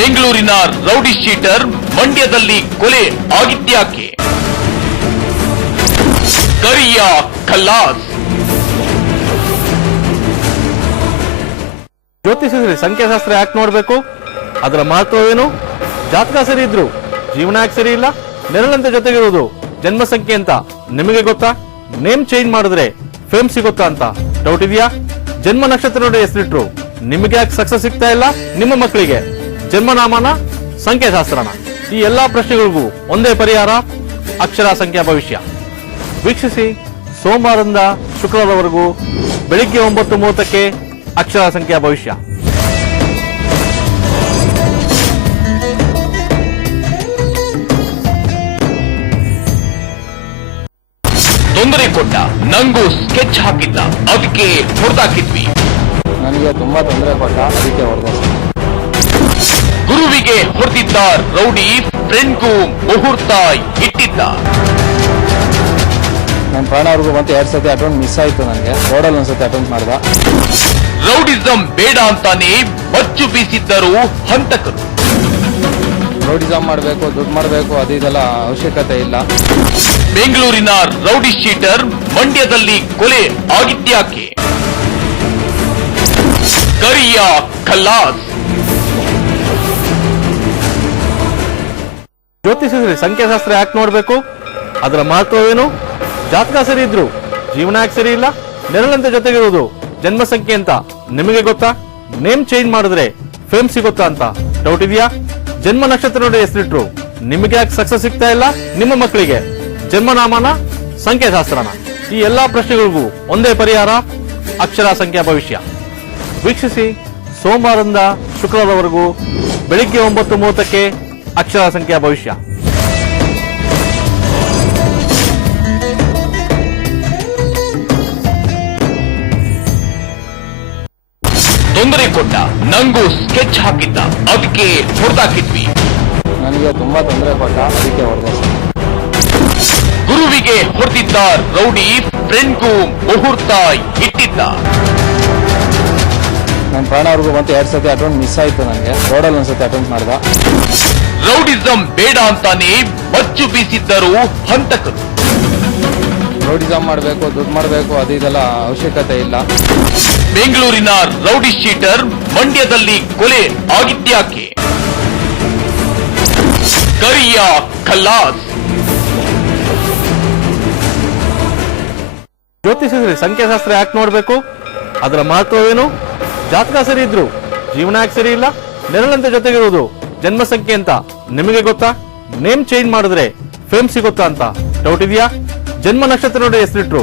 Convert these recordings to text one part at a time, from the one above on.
ಬೆಂಗಳೂರಿನ rowdy sheeter ಮಂಡ್ಯದಲ್ಲಿ ಕೊಲೆ ಆಗಿದ್ಯಾಕೆ? ಕರಿಯ ಖಲ್ಲಾಸ್. ಜ್ಯೋತಿಷದಲ್ಲಿ ಸಂಖ್ಯಾಶಾಸ್ತ್ರ ಯಾಕೆ ನೋಡ್ಬೇಕು? ಅದರ ಮಹತ್ವವೇನು? ಜಾತಕ ಸರಿ ಇದ್ರು ಜೀವನ ಯಾಕೆ ಸರಿ ಇಲ್ಲ? ನೆರಳಂತೆ ಜೊತೆಗಿರುವುದು ಜನ್ಮ ಸಂಖ್ಯೆ ಅಂತ ನಿಮಗೆ ಗೊತ್ತಾ? ನೇಮ್ ಚೇಂಜ್ ಮಾಡಿದ್ರೆ ಫೇಮ್ ಸಿಗುತ್ತಾ ಅಂತ ಡೌಟ್ ಇದೆಯಾ? ಜನ್ಮ ನಕ್ಷತ್ರ ನೋಡಿ ಹೆಸರಿಟ್ರು ನಿಮಗೆ ಯಾಕೆ ಸಕ್ಸಸ್ ಸಿಗ್ತಾ ಇಲ್ಲ? ನಿಮ್ಮ ಮಕ್ಕಳಿಗೆ ಜನ್ಮನಾಮನ ಸಂಖ್ಯಾಶಾಸ್ತ್ರನ? ಈ ಎಲ್ಲಾ ಪ್ರಶ್ನೆಗಳಿಗೂ ಒಂದೇ ಪರಿಹಾರ, ಅಕ್ಷರ ಸಂಖ್ಯಾ ಭವಿಷ್ಯ. ವೀಕ್ಷಿಸಿ ಸೋಮವಾರದಿಂದ ಶುಕ್ರವಾರವರೆಗೂ ಬೆಳಿಗ್ಗೆ 9:30ಕ್ಕೆ ಅಕ್ಷರ ಸಂಖ್ಯಾ ಭವಿಷ್ಯ. ತೊಂದರೆ ಕೊಟ್ಟ, ನಂಗೂ ಸ್ಕೆಚ್ ಹಾಕಿದ್ದ, ಅದಕ್ಕೆ ಹೊಡೆದಾಕಿದ್ವಿ. ನನಗೆ ತುಂಬಾ ತೊಂದರೆ ಕೊಟ್ಟ, ಅದಕ್ಕೆ ಹೊಡೆದ. ಗುರುವಿಗೆ ಹೊಡೆದಿದ್ದ ರೌಡಿ ಫ್ರೆಂಡ್ಗೂ ಮುಹೂರ್ತ ಇಟ್ಟಿದ್ದ. ನನ್ನ ಪ್ರಾಣವರೆಗೂ ಮತ್ತೆ 2 ಸತಿ ಅಟೆಂಡ್ ಮಿಸ್ ಆಯ್ತು. ನನಗೆ ರೋಡಲ್ಲಿ ಒಂದ್ಸತಿ ಅಟೆಂಡ್ ಮಾಡ್ದ. ರೌಡಿಸಂ ಬೇಡ ಅಂತಾನೆ ಬಚ್ಚು ಬೀಸಿದ್ದರು ಹಂತಕರು. ರೌಡಿಸಂ ಮಾಡಬೇಕು, ದುಡ್ಡು ಮಾಡಬೇಕು, ಅದು ಇದೆಲ್ಲ ಅವಶ್ಯಕತೆ ಇಲ್ಲ. ಬೆಂಗಳೂರಿನ ರೌಡಿ ಶೀಟರ್ ಮಂಡ್ಯದಲ್ಲಿ ಕೊಲೆ ಆಗಿದ್ಯಾಕೆ? ಕರಿಯ ಖಲ್ಲಾಸ್. ಜ್ಯೋತಿಷದಲ್ಲಿ ಸಂಖ್ಯಾಶಾಸ್ತ್ರ ಯಾಕೆ ನೋಡ್ಬೇಕು? ಅದರ ಮಹತ್ವವೇನು? ಜಾತಕ ಸರಿ ಇದ್ರು ಜೀವನ ಯಾಕೆ ಸರಿ ಇಲ್ಲ? ನೆರಳಂತೆ ಜೊತೆಗಿರುವುದು ಜನ್ಮ ಸಂಖ್ಯೆ ಅಂತ ನಿಮಗೆ ಗೊತ್ತಾ? ನೇಮ್ ಚೇಂಜ್ ಮಾಡಿದ್ರೆ ಫೇಮ್ ಸಿಗುತ್ತಾ ಅಂತ ಡೌಟ್ ಇದೆಯಾ? ಜನ್ಮ ನಕ್ಷತ್ರ ನೋಡಿ ಹೆಸರಿಟ್ರು ನಿಮಗೆ ಯಾಕೆ ಸಕ್ಸಸ್ ಸಿಗ್ತಾ ಇಲ್ಲ? ನಿಮ್ಮ ಮಕ್ಕಳಿಗೆ ಜನ್ಮನಾಮನ ಸಂಖ್ಯಾಶಾಸ್ತ್ರನ? ಈ ಎಲ್ಲಾ ಪ್ರಶ್ನೆಗಳಿಗೂ ಒಂದೇ ಪರಿಹಾರ, ಅಕ್ಷರ ಸಂಖ್ಯಾ ಭವಿಷ್ಯ. ವೀಕ್ಷಿಸಿ ಸೋಮವಾರದಿಂದ ಶುಕ್ರವಾರವರೆಗೂ ಬೆಳಿಗ್ಗೆ 9:30ಕ್ಕೆ ಅಕ್ಷರ ಸಂಖ್ಯಾ ಭವಿಷ್ಯ. ತೊಂದರೆ ಕೊಟ್ಟ, ನಂಗೂ ಸ್ಕೆಚ್ ಹಾಕಿದ್ದ, ಅದಕ್ಕೆ ಹೊಡೆದಾಕಿದ್ವಿ. ನನಗೆ ತುಂಬಾ ತೊಂದರೆ ಕೊಟ್ಟ, ಅದಕ್ಕೆ ಹೊಡೆದ. ಗುರುವಿಗೆ ಹೊಡೆದಿದ್ದ ರೌಡಿ ಫ್ರೆಂಡ್ಗೂ ಮುಹೂರ್ತ ಇಟ್ಟಿದ್ದ. ನನ್ನ ಪ್ರಾಣವರೆಗೂ ಮತ್ತೆ 2 ಸತಿ ಅಟೆಂಡ್ ಮಿಸ್ ಆಯ್ತು. ನನಗೆ ರೋಡಲ್ಲಿ ಒಂದ್ಸತಿ ಅಟೆಂಡ್ ಮಾಡ್ದ. ರೌಡಿಸಂ ಬೇಡ ಅಂತಾನೆ ಬಚ್ಚು ಬೀಸಿದ್ದರು ಹಂತಕರು. ರೌಡಿಸಂ ಮಾಡಬೇಕು, ದುಡ್ಡು ಮಾಡಬೇಕು, ಅದು ಇದೆಲ್ಲ ಅವಶ್ಯಕತೆ ಇಲ್ಲ. ಬೆಂಗಳೂರಿನ ರೌಡಿ ಶೀಟರ್ ಮಂಡ್ಯದಲ್ಲಿ ಕೊಲೆ ಆಗಿದ್ಯಾಕೆ? ಕರಿಯ ಖಲ್ಲಾಸ್. ಜ್ಯೋತಿಷದಲ್ಲಿ ಸಂಖ್ಯಾಶಾಸ್ತ್ರ ಯಾಕೆ ನೋಡ್ಬೇಕು? ಅದರ ಮಹತ್ವವೇನು? ಜಾತಕ ಸರಿ ಇದ್ರು ಜೀವನ ಯಾಕೆ ಸರಿ ಇಲ್ಲ? ನೆರಳಂತೆ ಜೊತೆಗಿರುವುದು ಜನ್ಮ ಸಂಖ್ಯೆ ಅಂತ ನಿಮಗೆ ಗೊತ್ತಾ? ನೇಮ್ ಚೇಂಜ್ ಮಾಡಿದ್ರೆ ಫೇಮ್ ಸಿಗುತ್ತಾ ಅಂತ ಡೌಟ್ ಇದೆಯಾ? ಜನ್ಮ ನಕ್ಷತ್ರ ನೋಡಿ ಹೆಸರಿಟ್ರು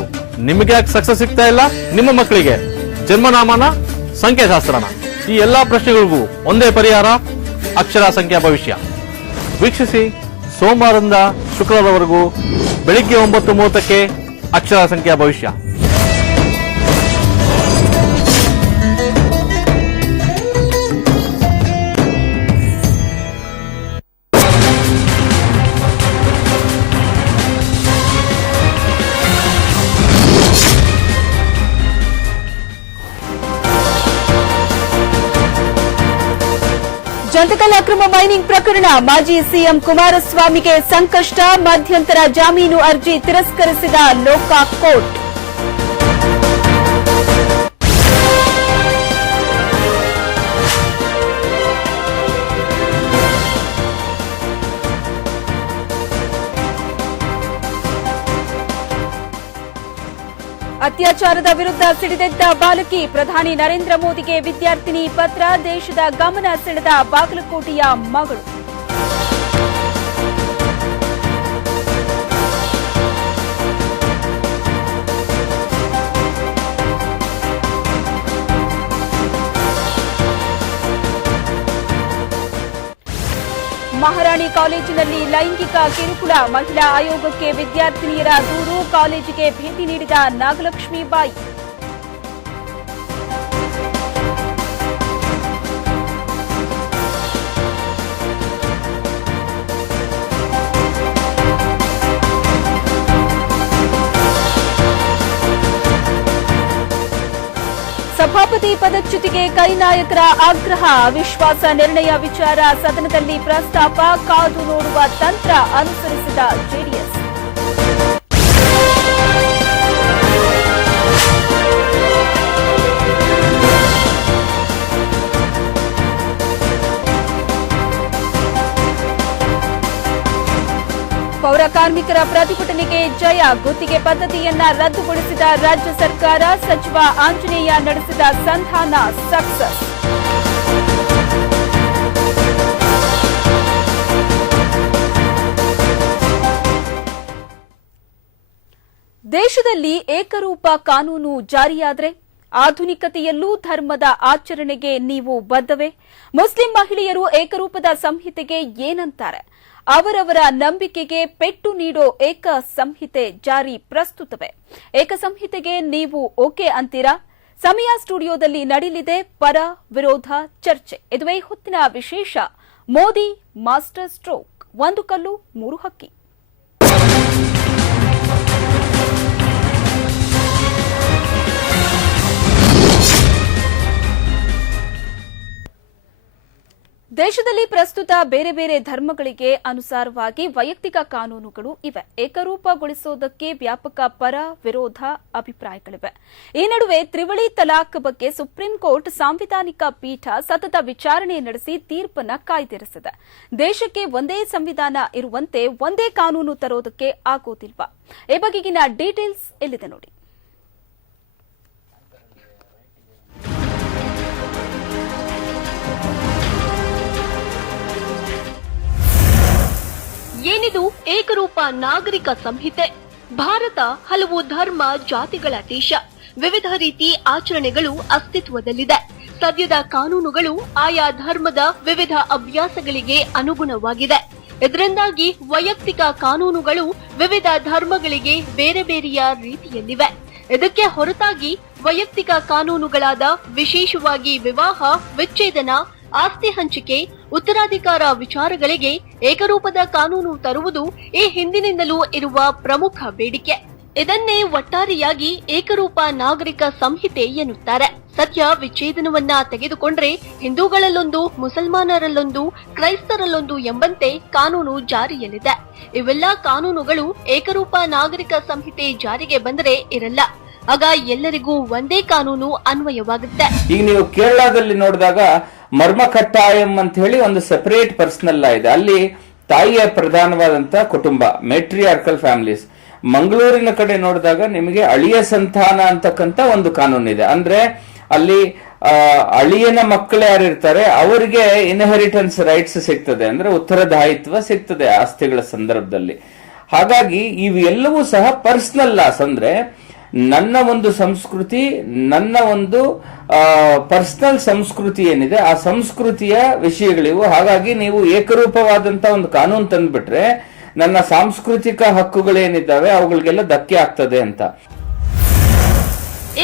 ನಿಮಗೆ ಯಾಕೆ ಸಕ್ಸಸ್ ಸಿಗ್ತಾ ಇಲ್ಲ? ನಿಮ್ಮ ಮಕ್ಕಳಿಗೆ ಜನ್ಮನಾಮನ ಸಂಖ್ಯಾಶಾಸ್ತ್ರನ? ಈ ಎಲ್ಲಾ ಪ್ರಶ್ನೆಗಳಿಗೂ ಒಂದೇ ಪರಿಹಾರ, ಅಕ್ಷರ ಸಂಖ್ಯಾ ಭವಿಷ್ಯ. ವೀಕ್ಷಿಸಿ ಸೋಮವಾರದಿಂದ ಶುಕ್ರವಾರವರೆಗೂ ಬೆಳಿಗ್ಗೆ 9:30ಕ್ಕೆ ಅಕ್ಷರ ಸಂಖ್ಯಾ ಭವಿಷ್ಯ. ಜಂತಕಲ್ ಅಕ್ರಮ ಮೈನಿಂಗ್ ಪ್ರಕರಣ, ಮಾಜಿ ಸಿಎಂ ಕುಮಾರಸ್ವಾಮಿಗೆ ಸಂಕಷ್ಟ, ಮಧ್ಯಂತರ ಜಾಮೀನು ಅರ್ಜಿ ತಿರಸ್ಕರಿಸಿದ ಲೋಕಾಯುಕ್ತ ಕೋರ್ಟ್. ಅತ್ಯಾಚಾರದ ವಿರುದ್ಧ ಸಿಡಿದೆದ್ದ ಬಾಲಕಿ, ಪ್ರಧಾನಿ ನರೇಂದ್ರ ಮೋದಿಗೆ ವಿದ್ಯಾರ್ಥಿನಿ ಪತ್ರ, ದೇಶದ ಗಮನ ಸೆಳೆದ ಬಾಗಲಕೋಟೆಯ ಮಗಳು. ಮಹಾರಾಣಿ ಕಾಲೇಜಿನಲ್ಲಿ ಲೈಂಗಿಕ ಕಿರುಕುಳ, ಮಹಿಳಾ ಆಯೋಗಕ್ಕೆ ವಿದ್ಯಾರ್ಥಿನಿಯರ ದೂರು, ಕಾಲೇಜಿಗೆ ಭೇಟಿ ನೀಡಿದ ನಾಗಲಕ್ಷ್ಮಿ ಬಾಯಿ. ಸಭಾಪತಿ ಪದಚ್ಯುತಿಗೆ ಕೈ ನಾಯಕರ ಆಗ್ರಹ, ಅವಿಶ್ವಾಸ ನಿರ್ಣಯ ವಿಚಾರ ಸದನದಲ್ಲಿ ಪ್ರಸ್ತಾಪ, ಕಾದು ನೋಡುವ ತಂತ್ರ ಅನುಸರಿಸಿದ ಜೆಡಿಎಸ್. ಪೌರ ಕಾರ್ಮಿಕರ ಪ್ರತಿಭಟನೆಗೆ ಜಯ, ಗುತ್ತಿಗೆ ಪದ್ಧತಿಯನ್ನ ರದ್ದುಗೊಳಿಸಿದ ರಾಜ್ಯ ಸರ್ಕಾರ, ಸಚಿವ ಆಂಜನೇಯ ನಡೆಸಿದ ಸಂಧಾನ ಸಕ್ಸಸ್. ದೇಶದಲ್ಲಿ ಏಕರೂಪ ಕಾನೂನು ಜಾರಿಯಾದರೆ ಆಧುನಿಕತೆಯಲ್ಲೂ ಧರ್ಮದ ಆಚರಣೆಗೆ ನೀವು ಬದ್ಧವೇ? ಮುಸ್ಲಿಂ ಮಹಿಳೆಯರು ಏಕರೂಪದ ಸಂಹಿತೆಗೆ ಏನಂತಾರೆ? ಅವರವರ ನಂಬಿಕೆಗೆ ಪೆಟ್ಟು ನೀಡೋ ಏಕ ಸಂಹಿತೆ ಜಾರಿ ಪ್ರಸ್ತುತವೇ? ಏಕ ಸಂಹಿತೆಗೆ ನೀವು ಓಕೆ ಅಂತೀರಾ? ಸಮಯ ಸ್ಟುಡಿಯೋದಲ್ಲಿ ನಡೆಯಲಿದೆ ಪರ ವಿರೋಧ ಚರ್ಚೆ. ಇದುವೇ ಹೊತ್ತಿನ ವಿಶೇಷ. ಮೋದಿ ಮಾಸ್ಟರ್ ಸ್ಟ್ರೋಕ್, ಒಂದು ಕಲ್ಲು ಮೂರು ಹಕ್ಕಿ. ದೇಶದಲ್ಲಿ ಪ್ರಸ್ತುತ ಬೇರೆ ಬೇರೆ ಧರ್ಮಗಳಿಗೆ ಅನುಸಾರವಾಗಿ ವೈಯಕ್ತಿಕ ಕಾನೂನುಗಳು ಇವೆ. ಏಕರೂಪಗೊಳಿಸುವುದಕ್ಕೆ ವ್ಯಾಪಕ ಪರ ವಿರೋಧ ಅಭಿಪ್ರಾಯಗಳಿವೆ. ಈ ನಡುವೆ ತ್ರಿವಳಿ ತಲಾಖ್ ಬಗ್ಗೆ ಸುಪ್ರೀಂ ಕೋರ್ಟ್ ಸಾಂವಿಧಾನಿಕ ಪೀಠ ಸತತ ವಿಚಾರಣೆ ನಡೆಸಿ ತೀರ್ಪನ್ನ ಕಾಯ್ದಿರಿಸಿದೆ. ದೇಶಕ್ಕೆ ಒಂದೇ ಸಂವಿಧಾನ ಇರುವಂತೆ ಒಂದೇ ಕಾನೂನು ತರೋದಕ್ಕೆ ಆಗೋದಿಲ್ವಾ? ಈ ಬಗೆಗಿನ ಡೀಟೇಲ್ಸ್ ಇಲ್ಲಿದೆ ನೋಡಿ. ಏನಿದು ಏಕರೂಪ ನಾಗರಿಕ ಸಂಹಿತೆ? ಭಾರತ ಹಲವು ಧರ್ಮ ಜಾತಿಗಳ ದೇಶ. ವಿವಿಧ ರೀತಿ ಆಚರಣೆಗಳು ಅಸ್ತಿತ್ವದಲ್ಲಿದೆ. ಸದ್ಯದ ಕಾನೂನುಗಳು ಆಯಾ ಧರ್ಮದ ವಿವಿಧ ಅಭ್ಯಾಸಗಳಿಗೆ ಅನುಗುಣವಾಗಿದೆ. ಇದರಿಂದಾಗಿ ವೈಯಕ್ತಿಕ ಕಾನೂನುಗಳು ವಿವಿಧ ಧರ್ಮಗಳಿಗೆ ಬೇರೆ ಬೇರೆಯ ರೀತಿಯಲ್ಲಿವೆ. ಇದಕ್ಕೆ ಹೊರತಾಗಿ ವೈಯಕ್ತಿಕ ಕಾನೂನುಗಳಾದ ವಿಶೇಷವಾಗಿ ವಿವಾಹ, ವಿಚ್ಛೇದನ, ಆಸ್ತಿ ಹಂಚಿಕೆ, ಉತ್ತರಾಧಿಕಾರ ವಿಚಾರಗಳಿಗೆ ಏಕರೂಪದ ಕಾನೂನು ತರುವುದು ಈ ಹಿಂದಿನಿಂದಲೂ ಇರುವ ಪ್ರಮುಖ ಬೇಡಿಕೆ. ಇದನ್ನೇ ಒಟ್ಟಾರೆಯಾಗಿ ಏಕರೂಪ ನಾಗರಿಕ ಸಂಹಿತೆ ಎನ್ನುತ್ತಾರೆ. ಸದ್ಯ ವಿಚ್ಛೇದನವನ್ನ ತೆಗೆದುಕೊಂಡ್ರೆ ಹಿಂದೂಗಳಲ್ಲೊಂದು, ಮುಸಲ್ಮಾನರಲ್ಲೊಂದು, ಕ್ರೈಸ್ತರಲ್ಲೊಂದು ಎಂಬಂತೆ ಕಾನೂನು ಜಾರಿಯಲ್ಲಿದೆ. ಇವೆಲ್ಲ ಕಾನೂನುಗಳು ಏಕರೂಪ ನಾಗರಿಕ ಸಂಹಿತೆ ಜಾರಿಗೆ ಬಂದರೆ ಇರಲ್ಲ. ಆಗ ಎಲ್ಲರಿಗೂ ಒಂದೇ ಕಾನೂನು ಅನ್ವಯವಾಗುತ್ತೆ. ಈಗ ನೀವು ಕೇರಳದಲ್ಲಿ ನೋಡಿದಾಗ ಮರ್ಮಕಟ್ಟಾಯಂ ಅಂತ ಹೇಳಿ ಒಂದು ಸೆಪರೇಟ್ ಪರ್ಸನಲ್ ಲಾ ಇದೆ. ಅಲ್ಲಿ ತಾಯಿಯ ಪ್ರಧಾನವಾದಂತ ಕುಟುಂಬ, ಮೆಟ್ರಿಯಾರ್ಕಲ್ ಫ್ಯಾಮಿಲೀಸ್. ಮಂಗಳೂರಿನ ಕಡೆ ನೋಡಿದಾಗ ನಿಮಗೆ ಅಳಿಯ ಸಂತಾನ ಅಂತಕ್ಕಂತ ಒಂದು ಕಾನೂನು ಇದೆ. ಅಂದ್ರೆ ಅಲ್ಲಿ ಅಳಿಯನ ಮಕ್ಕಳು ಯಾರಿರ್ತಾರೆ ಅವರಿಗೆ ಇನ್ಹೆರಿಟೆನ್ಸ್ ರೈಟ್ಸ್ ಸಿಗ್ತದೆ, ಅಂದ್ರೆ ಉತ್ತರದಾಯಿತ್ವ ಸಿಗ್ತದೆ ಆಸ್ತಿಗಳ ಸಂದರ್ಭದಲ್ಲಿ. ಹಾಗಾಗಿ ಇವೆಲ್ಲವೂ ಸಹ ಪರ್ಸನಲ್ ಲಾಸ್. ಅಂದ್ರೆ ನನ್ನ ಒಂದು ಸಂಸ್ಕೃತಿ, ನನ್ನ ಒಂದು ಪರ್ಸನಲ್ ಸಂಸ್ಕೃತಿ ಏನಿದೆ ಆ ಸಂಸ್ಕೃತಿಯ ವಿಷಯಗಳಿವು. ಹಾಗಾಗಿ ನೀವು ಏಕರೂಪವಾದಂತ ಒಂದು ಕಾನೂನು ತಂದ್ಬಿಟ್ರೆ ನನ್ನ ಸಾಂಸ್ಕೃತಿಕ ಹಕ್ಕುಗಳೇನಿದ್ದಾವೆ ಅವುಗಳಿಗೆಲ್ಲ ಧಕ್ಕೆ ಆಗ್ತದೆ ಅಂತ.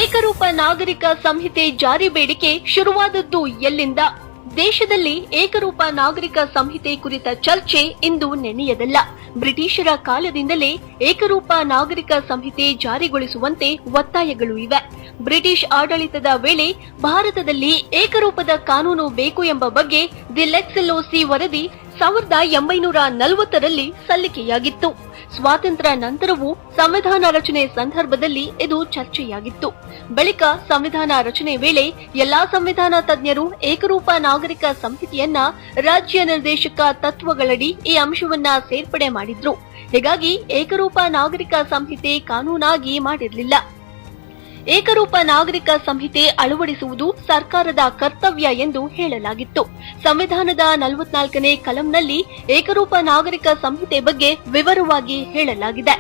ಏಕರೂಪ ನಾಗರಿಕ ಸಂಹಿತೆ ಜಾರಿ ಬೇಡಿಕೆ ಶುರುವಾದದ್ದು ಎಲ್ಲಿಂದ? ದೇಶದಲ್ಲಿ ಏಕರೂಪ ನಾಗರಿಕ ಸಂಹಿತೆ ಕುರಿತ ಚರ್ಚೆ ಇಂದು ನೆನೆಯದಲ್ಲ. ಬ್ರಿಟಿಷರ ಕಾಲದಿಂದಲೇ ಏಕರೂಪ ನಾಗರಿಕ ಸಂಹಿತೆ ಜಾರಿಗೊಳಿಸುವಂತೆ ಒತ್ತಾಯಗಳು ಇವೆ. ಬ್ರಿಟಿಷ್ ಆಡಳಿತದ ವೇಳೆ ಭಾರತದಲ್ಲಿ ಏಕರೂಪದ ಕಾನೂನು ಬೇಕು ಎಂಬ ಬಗ್ಗೆ ದಿ ಲೆಕ್ಸ್ ಎಲ್ಒಸಿ ವರದಿ 1840ರಲ್ಲಿ ಸಲ್ಲಿಕೆಯಾಗಿತ್ತು. ಸ್ವಾತಂತ್ರ್ಯ ನಂತರವೂ ಸಂವಿಧಾನ ರಚನೆ ಸಂದರ್ಭದಲ್ಲಿ ಇದು ಚರ್ಚೆಯಾಗಿತ್ತು. ಬಳಿಕ ಸಂವಿಧಾನ ರಚನೆ ವೇಳೆ ಎಲ್ಲಾ ಸಂವಿಧಾನ ತಜ್ಞರು ಏಕರೂಪ ನಾಗರಿಕ ಸಂಹಿತೆಯನ್ನ ರಾಜ್ಯ ನಿರ್ದೇಶಕ ತತ್ವಗಳಡಿ ಈ ಅಂಶವನ್ನ ಸೇರ್ಪಡೆ ಮಾಡಿದ್ರು. ಹೀಗಾಗಿ ಏಕರೂಪ ನಾಗರಿಕ ಸಂಹಿತೆ ಕಾನೂನಾಗಿ ಮಾಡಿರಲಿಲ್ಲ. ಏಕರೂಪ ನಾಗರಿಕ ಸಂಹಿತೆ ಅಳವಡಿಸುವುದು ಸರ್ಕಾರದ ಕರ್ತವ್ಯ ಎಂದು ಹೇಳಲಾಗಿತ್ತು. ಸಂವಿಧಾನದ 44ನೇ ಕಲಂನಲ್ಲಿ ಏಕರೂಪ ನಾಗರಿಕ ಸಂಹಿತೆ ಬಗ್ಗೆ ವಿವರವಾಗಿ ಹೇಳಲಾಗಿದೆ.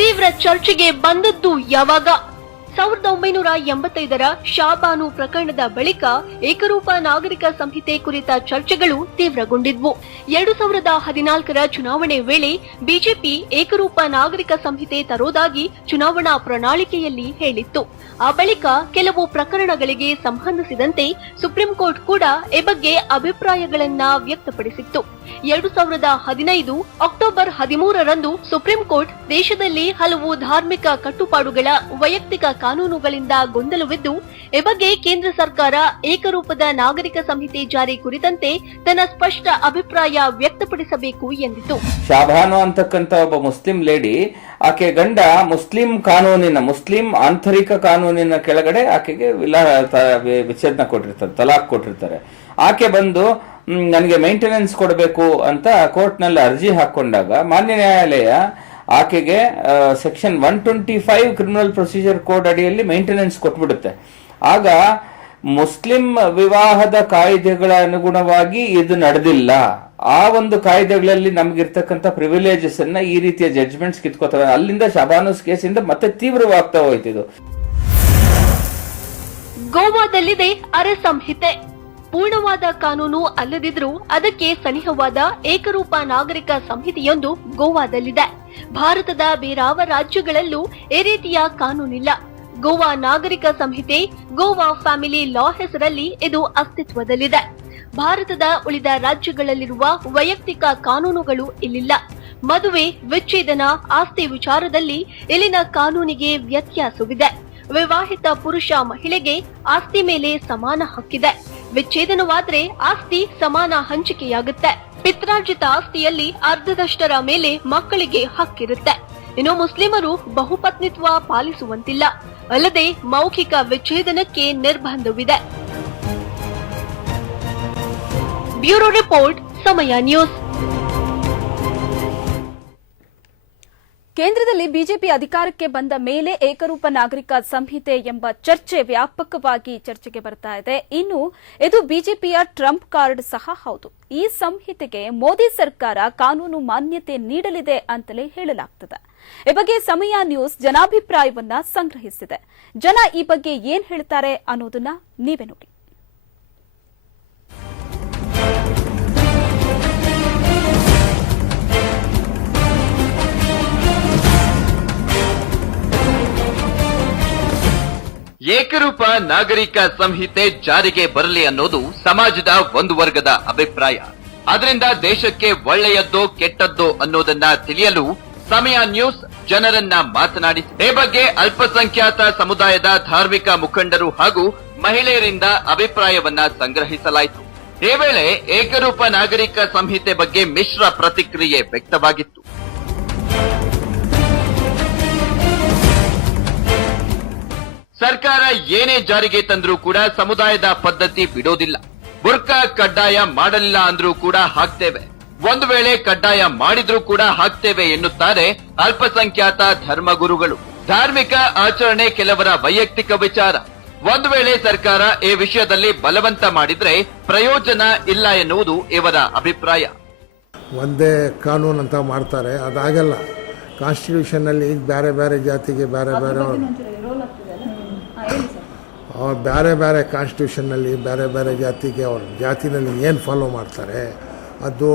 ತೀವ್ರ ಚರ್ಚೆಗೆ ಬಂದದ್ದು ಯಾವಾಗ? 1985ರ ಶಾಬಾನು ಪ್ರಕರಣದ ಬಳಿಕ ಏಕರೂಪ ನಾಗರಿಕ ಸಂಹಿತೆ ಕುರಿತ ಚರ್ಚೆಗಳು ತೀವ್ರಗೊಂಡಿದ್ವು. 2014ರ ಚುನಾವಣೆ ವೇಳೆ ಬಿಜೆಪಿ ಏಕರೂಪ ನಾಗರಿಕ ಸಂಹಿತೆ ತರೋದಾಗಿ ಚುನಾವಣಾ ಪ್ರಣಾಳಿಕೆಯಲ್ಲಿ ಹೇಳಿತ್ತು. ಆ ಬಳಿಕ ಕೆಲವು ಪ್ರಕರಣಗಳಿಗೆ ಸಂಬಂಧಿಸಿದಂತೆ ಸುಪ್ರೀಂ ಕೋರ್ಟ್ ಕೂಡ ಈ ಬಗ್ಗೆ ಅಭಿಪ್ರಾಯಗಳನ್ನ ವ್ಯಕ್ತಪಡಿಸಿತ್ತು. 2015 ಅಕ್ಟೋಬರ್ 13ರಂದು ಸುಪ್ರೀಂ ಕೋರ್ಟ್ ದೇಶದಲ್ಲಿ ಹಲವು ಧಾರ್ಮಿಕ ಕಟ್ಟುಪಾಡುಗಳ ವೈಯಕ್ತಿಕ ಕಾನೂನುಗಳಿಂದ ಗೊಂದಲವಿದ್ದು ಈ ಬಗ್ಗೆ ಕೇಂದ್ರ ಸರ್ಕಾರ ಏಕರೂಪದ ನಾಗರಿಕ ಸಂಹಿತೆ ಜಾರಿ ಕುರಿತಂತೆ ತನ್ನ ಸ್ಪಷ್ಟ ಅಭಿಪ್ರಾಯ ವ್ಯಕ್ತಪಡಿಸಬೇಕು ಎಂದಿತು. ಶಾಬಾನು ಅಂತಕ್ಕಂಥ ಒಬ್ಬ ಮುಸ್ಲಿಂ ಲೇಡಿ, ಆಕೆ ಗಂಡ ಮುಸ್ಲಿಂ ಆಂತರಿಕ ಕಾನೂನಿನ ಕೆಳಗಡೆ ಆಕೆಗೆ ವಿಚ್ಛೇದನ ಕೊಟ್ಟಿರ್ತಾರೆ, ತಲಾಕ್ ಕೊಟ್ಟಿರ್ತಾರೆ. ಆಕೆ ಬಂದು ನನಗೆ ಮೇಂಟೆನೆನ್ಸ್ ಕೊಡಬೇಕು ಅಂತ ಕೋರ್ಟ್ ನಲ್ಲಿ ಅರ್ಜಿ ಹಾಕೊಂಡಾಗ ಮಾನ್ಯ ನ್ಯಾಯಾಲಯ ಆಕೆಗೆ ಸೆಕ್ಷನ್ 125 ಕ್ರಿಮಿನಲ್ ಪ್ರೊಸೀಜರ್ ಕೋಡ್ ಅಡಿಯಲ್ಲಿ ಮೇಂಟೆನೆನ್ಸ್ ಕೊಟ್ಬಿಡುತ್ತೆ. ಆಗ ಮುಸ್ಲಿಂ ವಿವಾಹದ ಕಾಯ್ದೆಗಳ ಅನುಗುಣವಾಗಿ ಇದು ನಡೆದಿಲ್ಲ. ಆ ಒಂದು ಕಾಯ್ದೆಗಳಲ್ಲಿ ನಮ್ಗಿರ್ತಕ್ಕಂಥ ಪ್ರಿವಿಲೇಜಸ್ ಅನ್ನ ಈ ರೀತಿಯ ಜಡ್ಜ್ಮೆಂಟ್ಸ್ ಕಿತ್ಕೋತಾರೆ. ಅಲ್ಲಿಂದ ಶಬಾನೂಸ್ ಕೇಸಿಂದ ಮತ್ತೆ ತೀವ್ರವಾಗ್ತಾ ಹೋಯ್ತಿದು. ಗೋವಾದಲ್ಲಿದೆ ಅರೆ ಸಂಹಿತೆ. ಪೂರ್ಣವಾದ ಕಾನೂನು ಅಲ್ಲದಿದ್ರೂ ಅದಕ್ಕೆ ಸನಿಹವಾದ ಏಕರೂಪ ನಾಗರಿಕ ಸಂಹಿತೆಯೊಂದು ಗೋವಾದಲ್ಲಿದೆ. ಭಾರತದ ಬೇರಾವ ರಾಜ್ಯಗಳಲ್ಲೂ ಈ ರೀತಿಯ ಕಾನೂನಿಲ್ಲ. ಗೋವಾ ನಾಗರಿಕ ಸಂಹಿತೆ, ಗೋವಾ ಫ್ಯಾಮಿಲಿ ಲಾ ಹೆಸರಲ್ಲಿ ಇದು ಅಸ್ತಿತ್ವದಲ್ಲಿದೆ. ಭಾರತದ ಉಳಿದ ರಾಜ್ಯಗಳಲ್ಲಿರುವ ವೈಯಕ್ತಿಕ ಕಾನೂನುಗಳು ಇಲ್ಲಿಲ್ಲ. ಮದುವೆ, ವಿಚ್ಛೇದನ, ಆಸ್ತಿ ವಿಚಾರದಲ್ಲಿ ಇಲ್ಲಿನ ಕಾನೂನಿಗೆ ವ್ಯತ್ಯಾಸವಿದೆ. ವಿವಾಹಿತ ಪುರುಷ ಮಹಿಳೆಗೆ ಆಸ್ತಿ ಮೇಲೆ ಸಮಾನ ಹಕ್ಕಿದೆ. ವಿಚ್ಛೇದನವಾದ್ರೆ ಆಸ್ತಿ ಸಮಾನ ಹಂಚಿಕೆಯಾಗುತ್ತೆ. ಪಿತ್ರಾರ್ಜಿತ ಆಸ್ತಿಯಲ್ಲಿ ಅರ್ಧದಷ್ಟರ ಮೇಲೆ ಮಕ್ಕಳಿಗೆ ಹಕ್ಕಿರುತ್ತೆ. ಇನ್ನು ಮುಸ್ಲಿಮರು ಬಹುಪತ್ನಿತ್ವ ಪಾಲಿಸುವಂತಿಲ್ಲ. ಅಲ್ಲದೆ ಮೌಖಿಕ ವಿಚ್ಛೇದನಕ್ಕೆ ನಿರ್ಬಂಧವಿದೆ. ಬ್ಯೂರೋ ರಿಪೋರ್ಟ್, ಸಮಯ ನ್ಯೂಸ್. ಕೇಂದ್ರದಲ್ಲಿ ಬಿಜೆಪಿ ಅಧಿಕಾರಕ್ಕೆ ಬಂದ ಮೇಲೆ ಏಕರೂಪ ನಾಗರಿಕ ಸಂಹಿತೆ ಎಂಬ ಚರ್ಚೆ ವ್ಯಾಪಕವಾಗಿ ಚರ್ಚೆಗೆ ಬರ್ತಾ ಇದೆ. ಇನ್ನು ಇದು ಬಿಜೆಪಿಯ ಟ್ರಂಪ್ ಕಾರ್ಡ್ ಸಹ ಹೌದು. ಈ ಸಂಹಿತೆಗೆ ಮೋದಿ ಸರ್ಕಾರ ಕಾನೂನು ಮಾನ್ಯತೆ ನೀಡಲಿದೆ ಅಂತಲೇ ಹೇಳಲಾಗ್ತದೆ. ಈ ಬಗ್ಗೆ ಸಮಯ ನ್ಯೂಸ್ ಜನಾಭಿಪ್ರಾಯವನ್ನ ಸಂಗ್ರಹಿಸಿದೆ. ಜನ ಈ ಬಗ್ಗೆ ಏನ್ ಹೇಳ್ತಾರೆ ಅನ್ನೋದನ್ನ ನೀವೇ ನೋಡಿ. ಏಕರೂಪ ನಾಗರಿಕ ಸಂಹಿತೆ ಜಾರಿಗೆ ಬರಲಿ ಅನ್ನೋದು ಸಮಾಜದ ಒಂದು ವರ್ಗದ ಅಭಿಪ್ರಾಯ. ಅದರಿಂದ ದೇಶಕ್ಕೆ ಒಳ್ಳೆಯದ್ದೋ ಕೆಟ್ಟದ್ದೋ ಅನ್ನೋದನ್ನ ತಿಳಿಯಲು ಸಮಯ ನ್ಯೂಸ್ ಜನರನ್ನ ಮಾತನಾಡಿಸಿ ಈ ಬಗ್ಗೆ ಅಲ್ಪಸಂಖ್ಯಾತ ಸಮುದಾಯದ ಧಾರ್ಮಿಕ ಮುಖಂಡರು ಹಾಗೂ ಮಹಿಳೆಯರಿಂದ ಅಭಿಪ್ರಾಯವನ್ನ ಸಂಗ್ರಹಿಸಲಾಯಿತು. ಈ ವೇಳೆ ಏಕರೂಪ ನಾಗರಿಕ ಸಂಹಿತೆ ಬಗ್ಗೆ ಮಿಶ್ರ ಪ್ರತಿಕ್ರಿಯೆ ವ್ಯಕ್ತವಾಗಿತ್ತು. ಸರ್ಕಾರ ಏನೇ ಜಾರಿಗೆ ತಂದ್ರೂ ಕೂಡ ಸಮುದಾಯದ ಪದ್ಧತಿ ಬಿಡೋದಿಲ್ಲ. ಬುರ್ಕಾ ಕಡ್ಡಾಯ ಮಾಡಲಿಲ್ಲ ಅಂದ್ರೂ ಕೂಡ ಹಾಕ್ತೇವೆ, ಒಂದು ವೇಳೆ ಕಡ್ಡಾಯ ಮಾಡಿದ್ರೂ ಕೂಡ ಹಾಕ್ತೇವೆ ಎನ್ನುತ್ತಾರೆ ಅಲ್ಪಸಂಖ್ಯಾತ ಧರ್ಮಗುರುಗಳು. ಧಾರ್ಮಿಕ ಆಚರಣೆ ಕೆಲವರ ವೈಯಕ್ತಿಕ ವಿಚಾರ. ಒಂದು ವೇಳೆ ಸರ್ಕಾರ ಈ ವಿಷಯದಲ್ಲಿ ಬಲವಂತ ಮಾಡಿದ್ರೆ ಪ್ರಯೋಜನ ಇಲ್ಲ ಎನ್ನುವುದು ಇವರ ಅಭಿಪ್ರಾಯ. ಒಂದೇ ಕಾನೂನು ಅಂತ ಮಾಡ್ತಾರೆ, ಅದಾಗಲ್ಲ. ಕಾನ್ಸ್ಟಿಟ್ಯೂಷನ್ನಲ್ಲಿ ಈಗ ಬೇರೆ ಬೇರೆ ಜಾತಿಗೆ ಬೇರೆ ಬೇರೆ ಕಾನ್ಸ್ಟಿಟ್ಯೂಷನ್ನಲ್ಲಿ ಬೇರೆ ಬೇರೆ ಜಾತಿಗೆ ಅವ್ರ ಜಾತಿನಲ್ಲಿ ಏನು ಫಾಲೋ ಮಾಡ್ತಾರೆ ಅದು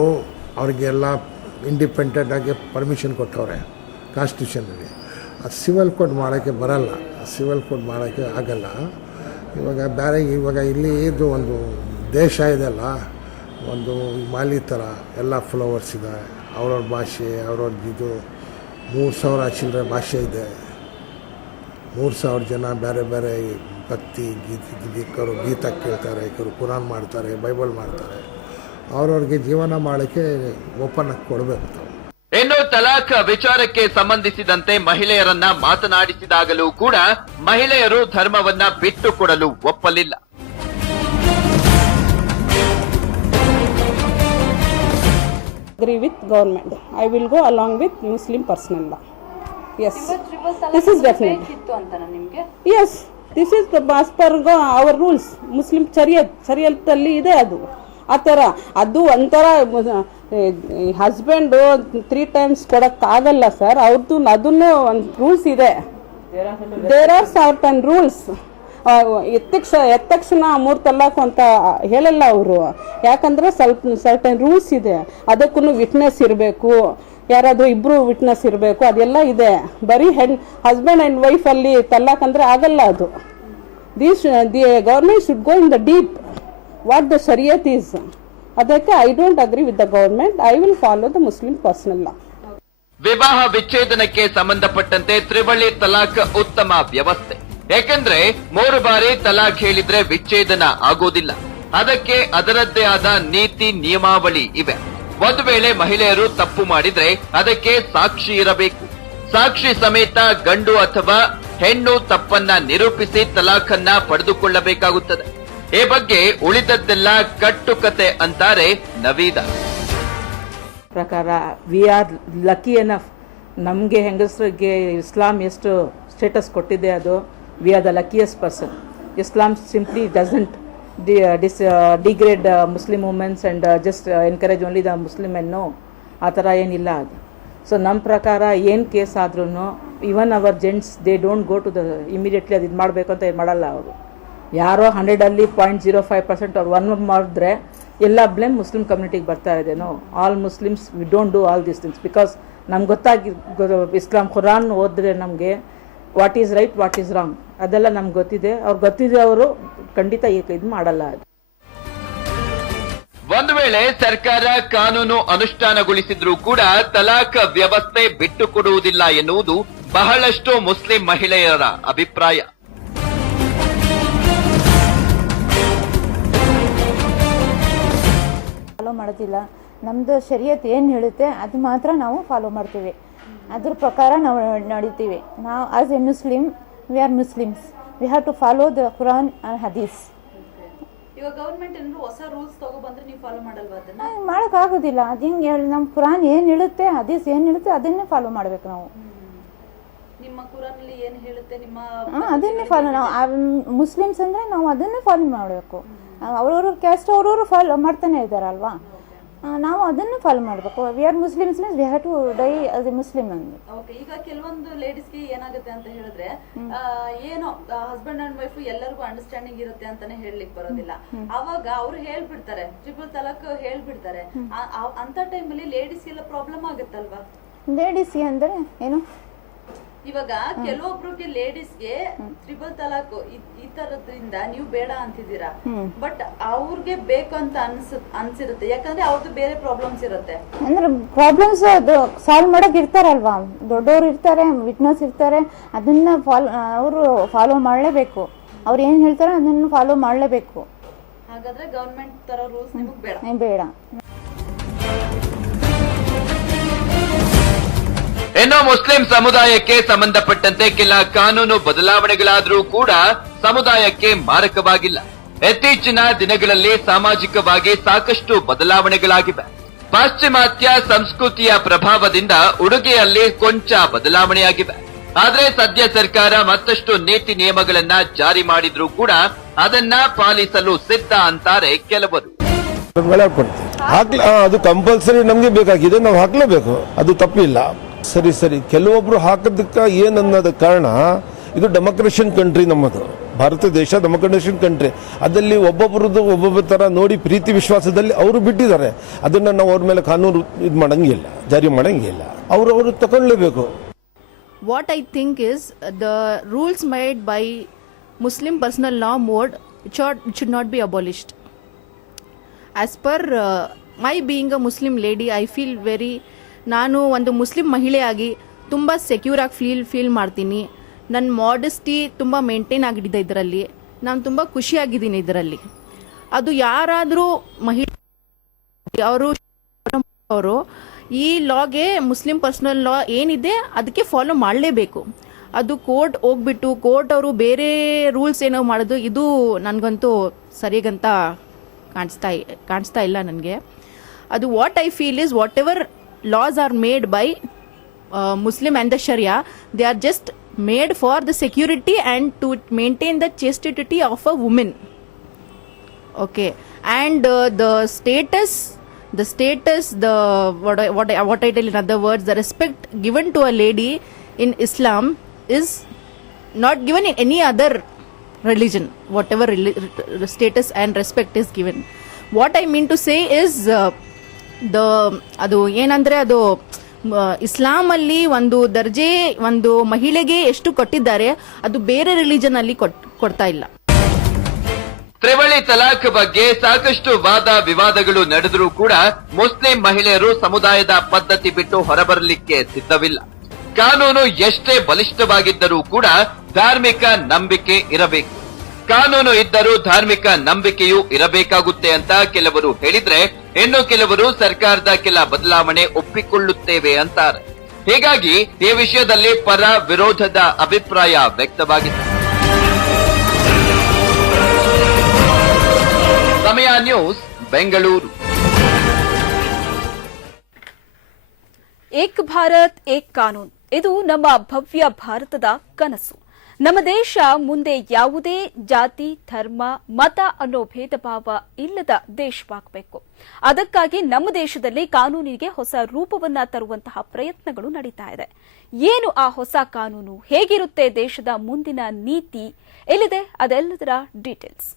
ಅವ್ರಿಗೆಲ್ಲ ಇಂಡಿಪೆಂಡೆಂಟಾಗಿ ಪರ್ಮಿಷನ್ ಕೊಟ್ಟವ್ರೆ ಕಾನ್ಸ್ಟಿಟ್ಯೂಷನ್ನಲ್ಲಿ. ಅದು ಸಿವಿಲ್ ಕೋಡ್ ಮಾಡೋಕ್ಕೆ ಬರಲ್ಲ, ಸಿವಿಲ್ ಕೋಡ್ ಮಾಡೋಕ್ಕೆ ಆಗಲ್ಲ. ಇವಾಗ ಇಲ್ಲಿ ಇದು ಒಂದು ದೇಶ ಇದೆಲ್ಲ, ಒಂದು ಮಾಲಿ ಥರ ಎಲ್ಲ ಫ್ಲವರ್ಸ್ ಇದೆ, ಅವ್ರವ್ರ ಭಾಷೆ ಅವ್ರವ್ರದ್ದು. ಇದು 3,000 ಚಿಲ್ಲರೆ ಭಾಷೆ ಇದೆ, 3,000 ಜನ ಬೇರೆ ಬೇರೆ ಭಕ್ತಿ ಗೀತ ಕೇಳ್ತಾರೆ, ಕುರಾನ್ ಮಾಡ್ತಾರೆ, ಬೈಬಲ್ ಮಾಡ್ತಾರೆ. ಅವ್ರವ್ರಿಗೆ ಜೀವನ ಮಾಡೋಕ್ಕೆ ಓಪನ್ ಆಗಿ ಕೊಡಬೇಕು. ಇನ್ನು ತಲಾಖ್ ವಿಚಾರಕ್ಕೆ ಸಂಬಂಧಿಸಿದಂತೆ ಮಹಿಳೆಯರನ್ನ ಮಾತನಾಡಿಸಿದಾಗಲೂ ಕೂಡ ಮಹಿಳೆಯರು ಧರ್ಮವನ್ನ ಬಿಟ್ಟು ಕೊಡಲು ಒಪ್ಪಲಿಲ್ಲ. Agree with government. I will go along with Muslim personal law. Yes, this is definite. Yes, this is as per our rules. Muslim Shariat ಅಲ್ಲಿ ಇದೆ ಅದು. ಆ ಥರ ಅದು ಒಂಥರ ಹಸ್ಬೆಂಡು 3 times ಕೊಡೋಕ್ಕಾಗಲ್ಲ ಸರ್. ಅವ್ರದ್ದು ಅದನ್ನು ಒಂದು ರೂಲ್ಸ್ ಇದೆ. There are certain rules. ಎದ್ದ ತಕ್ಷಣ 3 ತಲಾಖ್ ಅಂತ ಹೇಳಲ್ಲ ಅವರು. ಯಾಕಂದ್ರೆ ಸ್ವಲ್ಪ ಸರ್ಟನ್ ರೂಲ್ಸ್ ಇದೆ. ಅದಕ್ಕೂ ವಿಟ್ನೆಸ್ ಇರಬೇಕು, ಯಾರಾದರೂ ಇಬ್ಬರು ವಿಟ್ನೆಸ್ ಇರಬೇಕು, ಅದೆಲ್ಲ ಇದೆ. ಬರೀ ಹಸ್ಬೆಂಡ್ ಆ್ಯಂಡ್ ವೈಫ್ ಅಲ್ಲಿ ತಲಾಖ್ ಅಂದರೆ ಆಗಲ್ಲ ಅದು. The government should go in the deep what the ಶರಿಯತ್ ಈಸ್. ಅದಕ್ಕೆ I don't agree with the government. I will follow the Muslim personal law. ವಿವಾಹ ವಿಚ್ಛೇದನಕ್ಕೆ ಸಂಬಂಧಪಟ್ಟಂತೆ ತ್ರಿವಳಿ ತಲಾಖ್ ಉತ್ತಮ ವ್ಯವಸ್ಥೆ. ಯಾಕಂದ್ರೆ 3 ಬಾರಿ ತಲಾಖ್ ಹೇಳಿದ್ರೆ ವಿಚ್ಛೇದನ ಆಗೋದಿಲ್ಲ. ಅದಕ್ಕೆ ಅದರದ್ದೇ ಆದ ನೀತಿ ನಿಯಮಾವಳಿ ಇವೆ. ಒಂದು ವೇಳೆ ಮಹಿಳೆಯರು ತಪ್ಪು ಮಾಡಿದ್ರೆ ಅದಕ್ಕೆ ಸಾಕ್ಷಿ ಇರಬೇಕು. ಸಾಕ್ಷಿ ಸಮೇತ ಗಂಡು ಅಥವಾ ಹೆಣ್ಣು ತಪ್ಪನ್ನ ನಿರೂಪಿಸಿ ತಲಾಖನ್ನ ಪಡೆದುಕೊಳ್ಳಬೇಕಾಗುತ್ತದೆ. ಈ ಬಗ್ಗೆ ಉಳಿದದ್ದೆಲ್ಲ ಕಟ್ಟುಕತೆ ಅಂತಾರೆ ನವೀದ. ಪ್ರಕಾರ ವಿ ಆರ್ ಲಕ್ಕಿ ಎನಫ್. ನಮಗೆ ಹೆಂಗಸರಿಗೆ ಇಸ್ಲಾಂ ಎಷ್ಟು ಸ್ಟೇಟಸ್ ಕೊಟ್ಟಿದೆ, ಅದು we are the luckiest person. Islam simply doesn't degrade Muslim womens and just encourage only the Muslim ಹೆಣ್ಣು, ಆ ಥರ ಏನಿಲ್ಲ ಅದು. ಸೊ ನಮ್ಮ ಪ್ರಕಾರ ಏನು ಕೇಸ್ ಆದ್ರೂ even our gents they don't go to the immediately ಅದು ಇದು ಮಾಡಬೇಕು ಅಂತ ಮಾಡಲ್ಲ ಅವರು. ಯಾರೋ 100ಅಲ್ಲಿ 0.05% ಅವ್ರು 1 ಮಾಡಿದ್ರೆ ಎಲ್ಲ ಬ್ಲೇಮ್ ಮುಸ್ಲಿಂ ಕಮ್ಯುನಿಟಿಗೆ ಬರ್ತಾ ಇದೇನೋ. All Muslims we don't do all these things because ನಮ್ಗೆ ಗೊತ್ತಾಗಿ ಇಸ್ಲಾಂ ಖುರಾನ್ ಓದಿದ್ರೆ ನಮಗೆ what is right what is wrong ಅದೆಲ್ಲ ನಮ್ಗೆ ಗೊತ್ತಿದೆ. ಅವ್ರು ಗೊತ್ತಿದೆ, ಅವರು ಖಂಡಿತ ಇದು ಮಾಡಲ್ಲ. ಒಂದು ವೇಳೆ ಸರ್ಕಾರ ಕಾನೂನು ಅನುಷ್ಠಾನಗೊಳಿಸಿದ್ರೂ ಕೂಡ ತಲಾಖ್ ವ್ಯವಸ್ಥೆ ಬಿಟ್ಟುಕೊಡುವುದಿಲ್ಲ ಎನ್ನುವುದು ಬಹಳಷ್ಟು ಮುಸ್ಲಿಂ ಮಹಿಳೆಯರ ಅಭಿಪ್ರಾಯ. ಫಾಲೋ ಮಾಡೋದಿಲ್ಲ. ನಮ್ಮದು ಶರೀಯತ್ ಏನು ಹೇಳುತ್ತೆ ಅದು ಮಾತ್ರ ನಾವು ಫಾಲೋ ಮಾಡ್ತೀವಿ, ಅದ್ರ ಪ್ರಕಾರ ನಾವು ನಡೀತೀವಿ. ನಾವು as a Muslim we are Muslims, we have to follow the Quran and Hadith. ಇವಾಗ ಗವರ್ಮೆಂಟ್ ಏನಾದ್ರು ಹೊಸ ರೂಲ್ಸ್ ತಗೊಬಂದ್ರೆ ನೀವು ಫಾಲೋ ಮಾಡಲ್ವಾ? ಅದನ್ನ ಮಾಡೋಕ್ಕಾಗೋದಿಲ್ಲ. ಅದು ಹಿಂಗೆ ಹೇಳಿ ನಮ್ಮ ಕುರಾನ್ ಏನು ಹೇಳುತ್ತೆ ಹದೀಸ್ ಏನು ಹೇಳುತ್ತೆ ಅದನ್ನೇ ಫಾಲೋ ಮಾಡಬೇಕು ನಾವು. ನಿಮ್ಮ ಕುರಾನಲ್ಲಿ ಏನು ಹೇಳುತ್ತೆ ನಿಮ್ಮ ಅದನ್ನೇ ಫಾಲೋ. ನಾವು ಮುಸ್ಲಿಮ್ಸ್ ಅಂದರೆ ನಾವು ಅದನ್ನೇ ಫಾಲೋ ಮಾಡಬೇಕು. ಅವ್ರವ್ರ ಕ್ಯಾಸ್ಟ್ ಅವ್ರವ್ರು ಫಾಲೋ ಮಾಡ್ತಾನೆ ಇದ್ದಾರಲ್ವಾ, ನಾವು ಅದನ್ನು ಫಾಲೋ ಮಾಡಬೇಕು. We are Muslims means we have to die as a Muslim ಅಂದು. ಓಕೆ, ಈಗ ಕೆಲವೊಂದು ಲೇಡೀಸ್ಗೆ ಏನಾಗುತ್ತೆ ಅಂತ ಹೇಳಿದ್ರೆ ಏನೋ ಹಸ್ಬೆಂಡ್ ಅಂಡ್ ವೈಫ್ ಎಲ್ಲರಿಗೂ ಅಂಡರ್ಸ್ಟ್ಯಾಂಡಿಂಗ್ ಇರುತ್ತೆ ಅಂತಾನೆ ಹೇಳಲಿಕ್ಕೆ ಬರೋದಿಲ್ಲ. ಅವಾಗ ಅವ್ರು ಹೇಳ್ಬಿಡ್ತಾರೆ, ಟ್ರಿಪಲ್ ತಲಾಕ್ ಹೇಳ್ಬಿಡ್ತಾರೆ. ಅಂತ ಟೈಮಲ್ಲಿ ಲೇಡೀಸ್ಗೆಲ್ಲ ಪ್ರಾಬ್ಲಮ್ ಆಗುತ್ತಲ್ವಾ? ಲೇಡೀಸ್ಗೆ ಅಂದರೆ ಏನು? ಇವಾಗ ಕೆಲವೊಬ್ರಿಗೆ ಲೇಡೀಸ್ಗೆ ಟ್ರಿಪಲ್ ತಲಾಕ್ ಈ ತರದ್ರಿಂದ ನೀವು ಬೇಡ ಅಂತಿದ್ದೀರಾ, ಬಟ್ ಅವ್ರಿಗೆ ಬೇಕು ಅಂತ ಅನ್ಸಿರುತ್ತೆ. ಯಾಕಂದ್ರೆ ಅವ್ರದ್ದು ಬೇರೆ ಪ್ರಾಬ್ಲಮ್ಸ್ ಇರುತ್ತೆ. ಅಂದ್ರೆ ಪ್ರಾಬ್ಲಮ್ಸ್ ಅದು ಸಾಲ್ವ್ ಮಾಡಕ್ ಇರ್ತಾರಲ್ವಾ, ದೊಡ್ಡವ್ರು ಇರ್ತಾರೆ, ವಿಟ್ನೆಸ್ ಇರ್ತಾರೆ, ಅದನ್ನ ಅವರು ಫಾಲೋ ಮಾಡಲೇಬೇಕು. ಅವ್ರು ಏನ್ ಹೇಳ್ತಾರೆ ಅದನ್ನ ಫಾಲೋ ಮಾಡಲೇಬೇಕು. ಹಾಗಾದ್ರೆ ಗವರ್ಮೆಂಟ್ ತರ ರೂಲ್ಸ್ ನಿಮಗೆ ಬೇಡ? ಬೇಡ. ಇನ್ನು ಮುಸ್ಲಿಂ ಸಮುದಾಯಕ್ಕೆ ಸಂಬಂಧಪಟ್ಟಂತೆ ಕೆಲ ಕಾನೂನು ಬದಲಾವಣೆಗಳಾದರೂ ಕೂಡ ಸಮುದಾಯಕ್ಕೆ ಮಾರಕವಾಗಿಲ್ಲ. ಇತ್ತೀಚಿನ ದಿನಗಳಲ್ಲಿ ಸಾಮಾಜಿಕವಾಗಿ ಸಾಕಷ್ಟು ಬದಲಾವಣೆಗಳಾಗಿವೆ. ಪಾಶ್ಚಿಮಾತ್ಯ ಸಂಸ್ಕೃತಿಯ ಪ್ರಭಾವದಿಂದ ಉಡುಗೆಯಲ್ಲಿ ಕೊಂಚ ಬದಲಾವಣೆಯಾಗಿವೆ. ಆದ್ರೆ ಸದ್ಯ ಸರ್ಕಾರ ಮತ್ತಷ್ಟು ನೀತಿ ನಿಯಮಗಳನ್ನ ಜಾರಿ ಮಾಡಿದ್ರೂ ಕೂಡ ಅದನ್ನ ಪಾಲಿಸಲು ಸಿದ್ಧ ಅಂತಾರೆ ಕೆಲವರು. ಅದು ಕಂಪಲ್ಸರಿ ನಮ್ಗೆ ಬೇಕಾಗಿದೆ, ನಾವು ಹಾಕ್ಲೇಬೇಕು, ಅದು ತಪ್ಪಿಲ್ಲ. ಸರಿ ಕೆಲವೊಬ್ರು ಹಾಕೋದಕ್ಕೆ ಏನನ್ನೋದ ಕಾರಣ, ಇದು ಡೆಮೋಕ್ರೇಷನ್ ಕಂಟ್ರಿ ನಮ್ಮದು, ಭಾರತ ದೇಶ ಡೆಮೋಕ್ರೇಷನ್ ಕಂಟ್ರಿ. ಅದಲ್ಲಿ ಒಬ್ಬೊಬ್ಬರದ್ದು ಒಬ್ಬೊಬ್ಬರ ತರ ನೋಡಿ ಪ್ರೀತಿ ವಿಶ್ವಾಸದಲ್ಲಿ ಅವರು ಬಿಟ್ಟಿದ್ದಾರೆ. ಅದನ್ನ ನಾವು ಅವ್ರ ಮೇಲೆ ಕಾನೂನು ಇದು ಮಾಡಂಗಿಲ್ಲ, ಜಾರಿ ಮಾಡಂಗಿಲ್ಲ, ಅವರು ತಗೊಳ್ಳೇಬೇಕು. What I think is the rules made by Muslim Personal Law Mode should not be abolished. As per my being a Muslim lady, I feel very, ನಾನು ಒಂದು ಮುಸ್ಲಿಂ ಮಹಿಳೆಯಾಗಿ ತುಂಬ ಸೆಕ್ಯೂರ್ ಆಗಿ ಫೀಲ್ ಮಾಡ್ತೀನಿ. ನನ್ನ ಮಾಡಸ್ಟಿ ತುಂಬ ಮೇಂಟೈನ್ ಆಗಿದೆ ಇದರಲ್ಲಿ. ನಾನು ತುಂಬ ಖುಷಿಯಾಗಿದ್ದೀನಿ ಇದರಲ್ಲಿ. ಅದು ಯಾರಾದರೂ ಅವರು ಈ ಲಾಗೆ ಮುಸ್ಲಿಂ ಪರ್ಸನಲ್ ಲಾ ಏನಿದೆ ಅದಕ್ಕೆ ಫಾಲೋ ಮಾಡಲೇಬೇಕು. ಅದು ಕೋರ್ಟ್ ಹೋಗ್ಬಿಟ್ಟು ಕೋರ್ಟ್ ಅವರು ಬೇರೆ ರೂಲ್ಸ್ ಏನೋ ಮಾಡೋದು, ಇದು ನನಗಂತೂ ಸರಿಯಾಗಂತ ಕಾಣಿಸ್ತಾ ಇಲ್ಲ ನನಗೆ. ಅದು what I feel is what ever laws are made by Muslim and the Sharia, they are just made for the security and to maintain the chastity of a woman. Okay, and the status, what I tell in other words, the respect given to a lady in Islam is not given in any other religion, whatever status and respect is given. What I mean to say is ಅದು ಏನಂದ್ರೆ, ಅದು ಇಸ್ಲಾಂ ಅಲ್ಲಿ ಒಂದು ದರ್ಜೆ ಒಂದು ಮಹಿಳೆಗೆ ಎಷ್ಟು ಕೊಟ್ಟಿದ್ದಾರೆ ಅದು ಬೇರೆ ರಿಲಿಜನ್ ಅಲ್ಲಿ ಕೊಡ್ತಾ ಇಲ್ಲ. ತ್ರಿವಳಿ ತಲಾಖ್ ಬಗ್ಗೆ ಸಾಕಷ್ಟು ವಾದ ವಿವಾದಗಳು ನಡೆದರೂ ಕೂಡ ಮುಸ್ಲಿಂ ಮಹಿಳೆಯರು ಸಮುದಾಯದ ಪದ್ಧತಿ ಬಿಟ್ಟು ಹೊರಬರಲಿಕ್ಕೆ ಸಿದ್ಧವಿಲ್ಲ. ಕಾನೂನು ಎಷ್ಟೇ ಬಲಿಷ್ಠವಾಗಿದ್ದರೂ ಕೂಡ ಧಾರ್ಮಿಕ ನಂಬಿಕೆ ಇರಬೇಕು. ಕಾನೂನು ಇದ್ದರೂ ಧಾರ್ಮಿಕ ನಂಬಿಕೆಯೂ ಇರಬೇಕಾಗುತ್ತೆ ಅಂತ ಕೆಲವರು ಹೇಳಿದ್ರೆ, ಇನ್ನು ಕೆಲವರು ಸರ್ಕಾರದ ಕೆಲ ಬದಲಾವಣೆ ಒಪ್ಪಿಕೊಳ್ಳುತ್ತೇವೆ ಅಂತಾರೆ. ಹೀಗಾಗಿ ಈ ವಿಷಯದಲ್ಲಿ ಪರ ವಿರೋಧದ ಅಭಿಪ್ರಾಯ ವ್ಯಕ್ತವಾಗಿದೆ. ಸಮಯ ನ್ಯೂಸ್, ಬೆಂಗಳೂರು. ಏಕ್ ಭಾರತ್ ಏಕ್ ಕಾನೂನ್, ಇದು ನಮ್ಮ ಭವ್ಯ ಭಾರತದ ಕನಸು. ನಮ್ಮ ದೇಶ ಮುಂದೆ ಯಾವುದೇ ಜಾತಿ, ಧರ್ಮ, ಮತ ಅನ್ನೋ ಭೇದ ಭಾವ ಇಲ್ಲದ ದೇಶವಾಗಬೇಕು. ಅದಕ್ಕಾಗಿ ನಮ್ಮ ದೇಶದಲ್ಲಿ ಕಾನೂನಿಗೆ ಹೊಸ ರೂಪವನ್ನ ತರುವಂತಹ ಪ್ರಯತ್ನಗಳು ನಡೀತಾ ಇದೆ. ಏನು ಆ ಹೊಸ ಕಾನೂನು, ಹೇಗಿರುತ್ತೆ ದೇಶದ ಮುಂದಿನ ನೀತಿ, ಎಲ್ಲಿದೆ ಅದೆಲ್ಲದರ ಡೀಟೇಲ್ಸ್.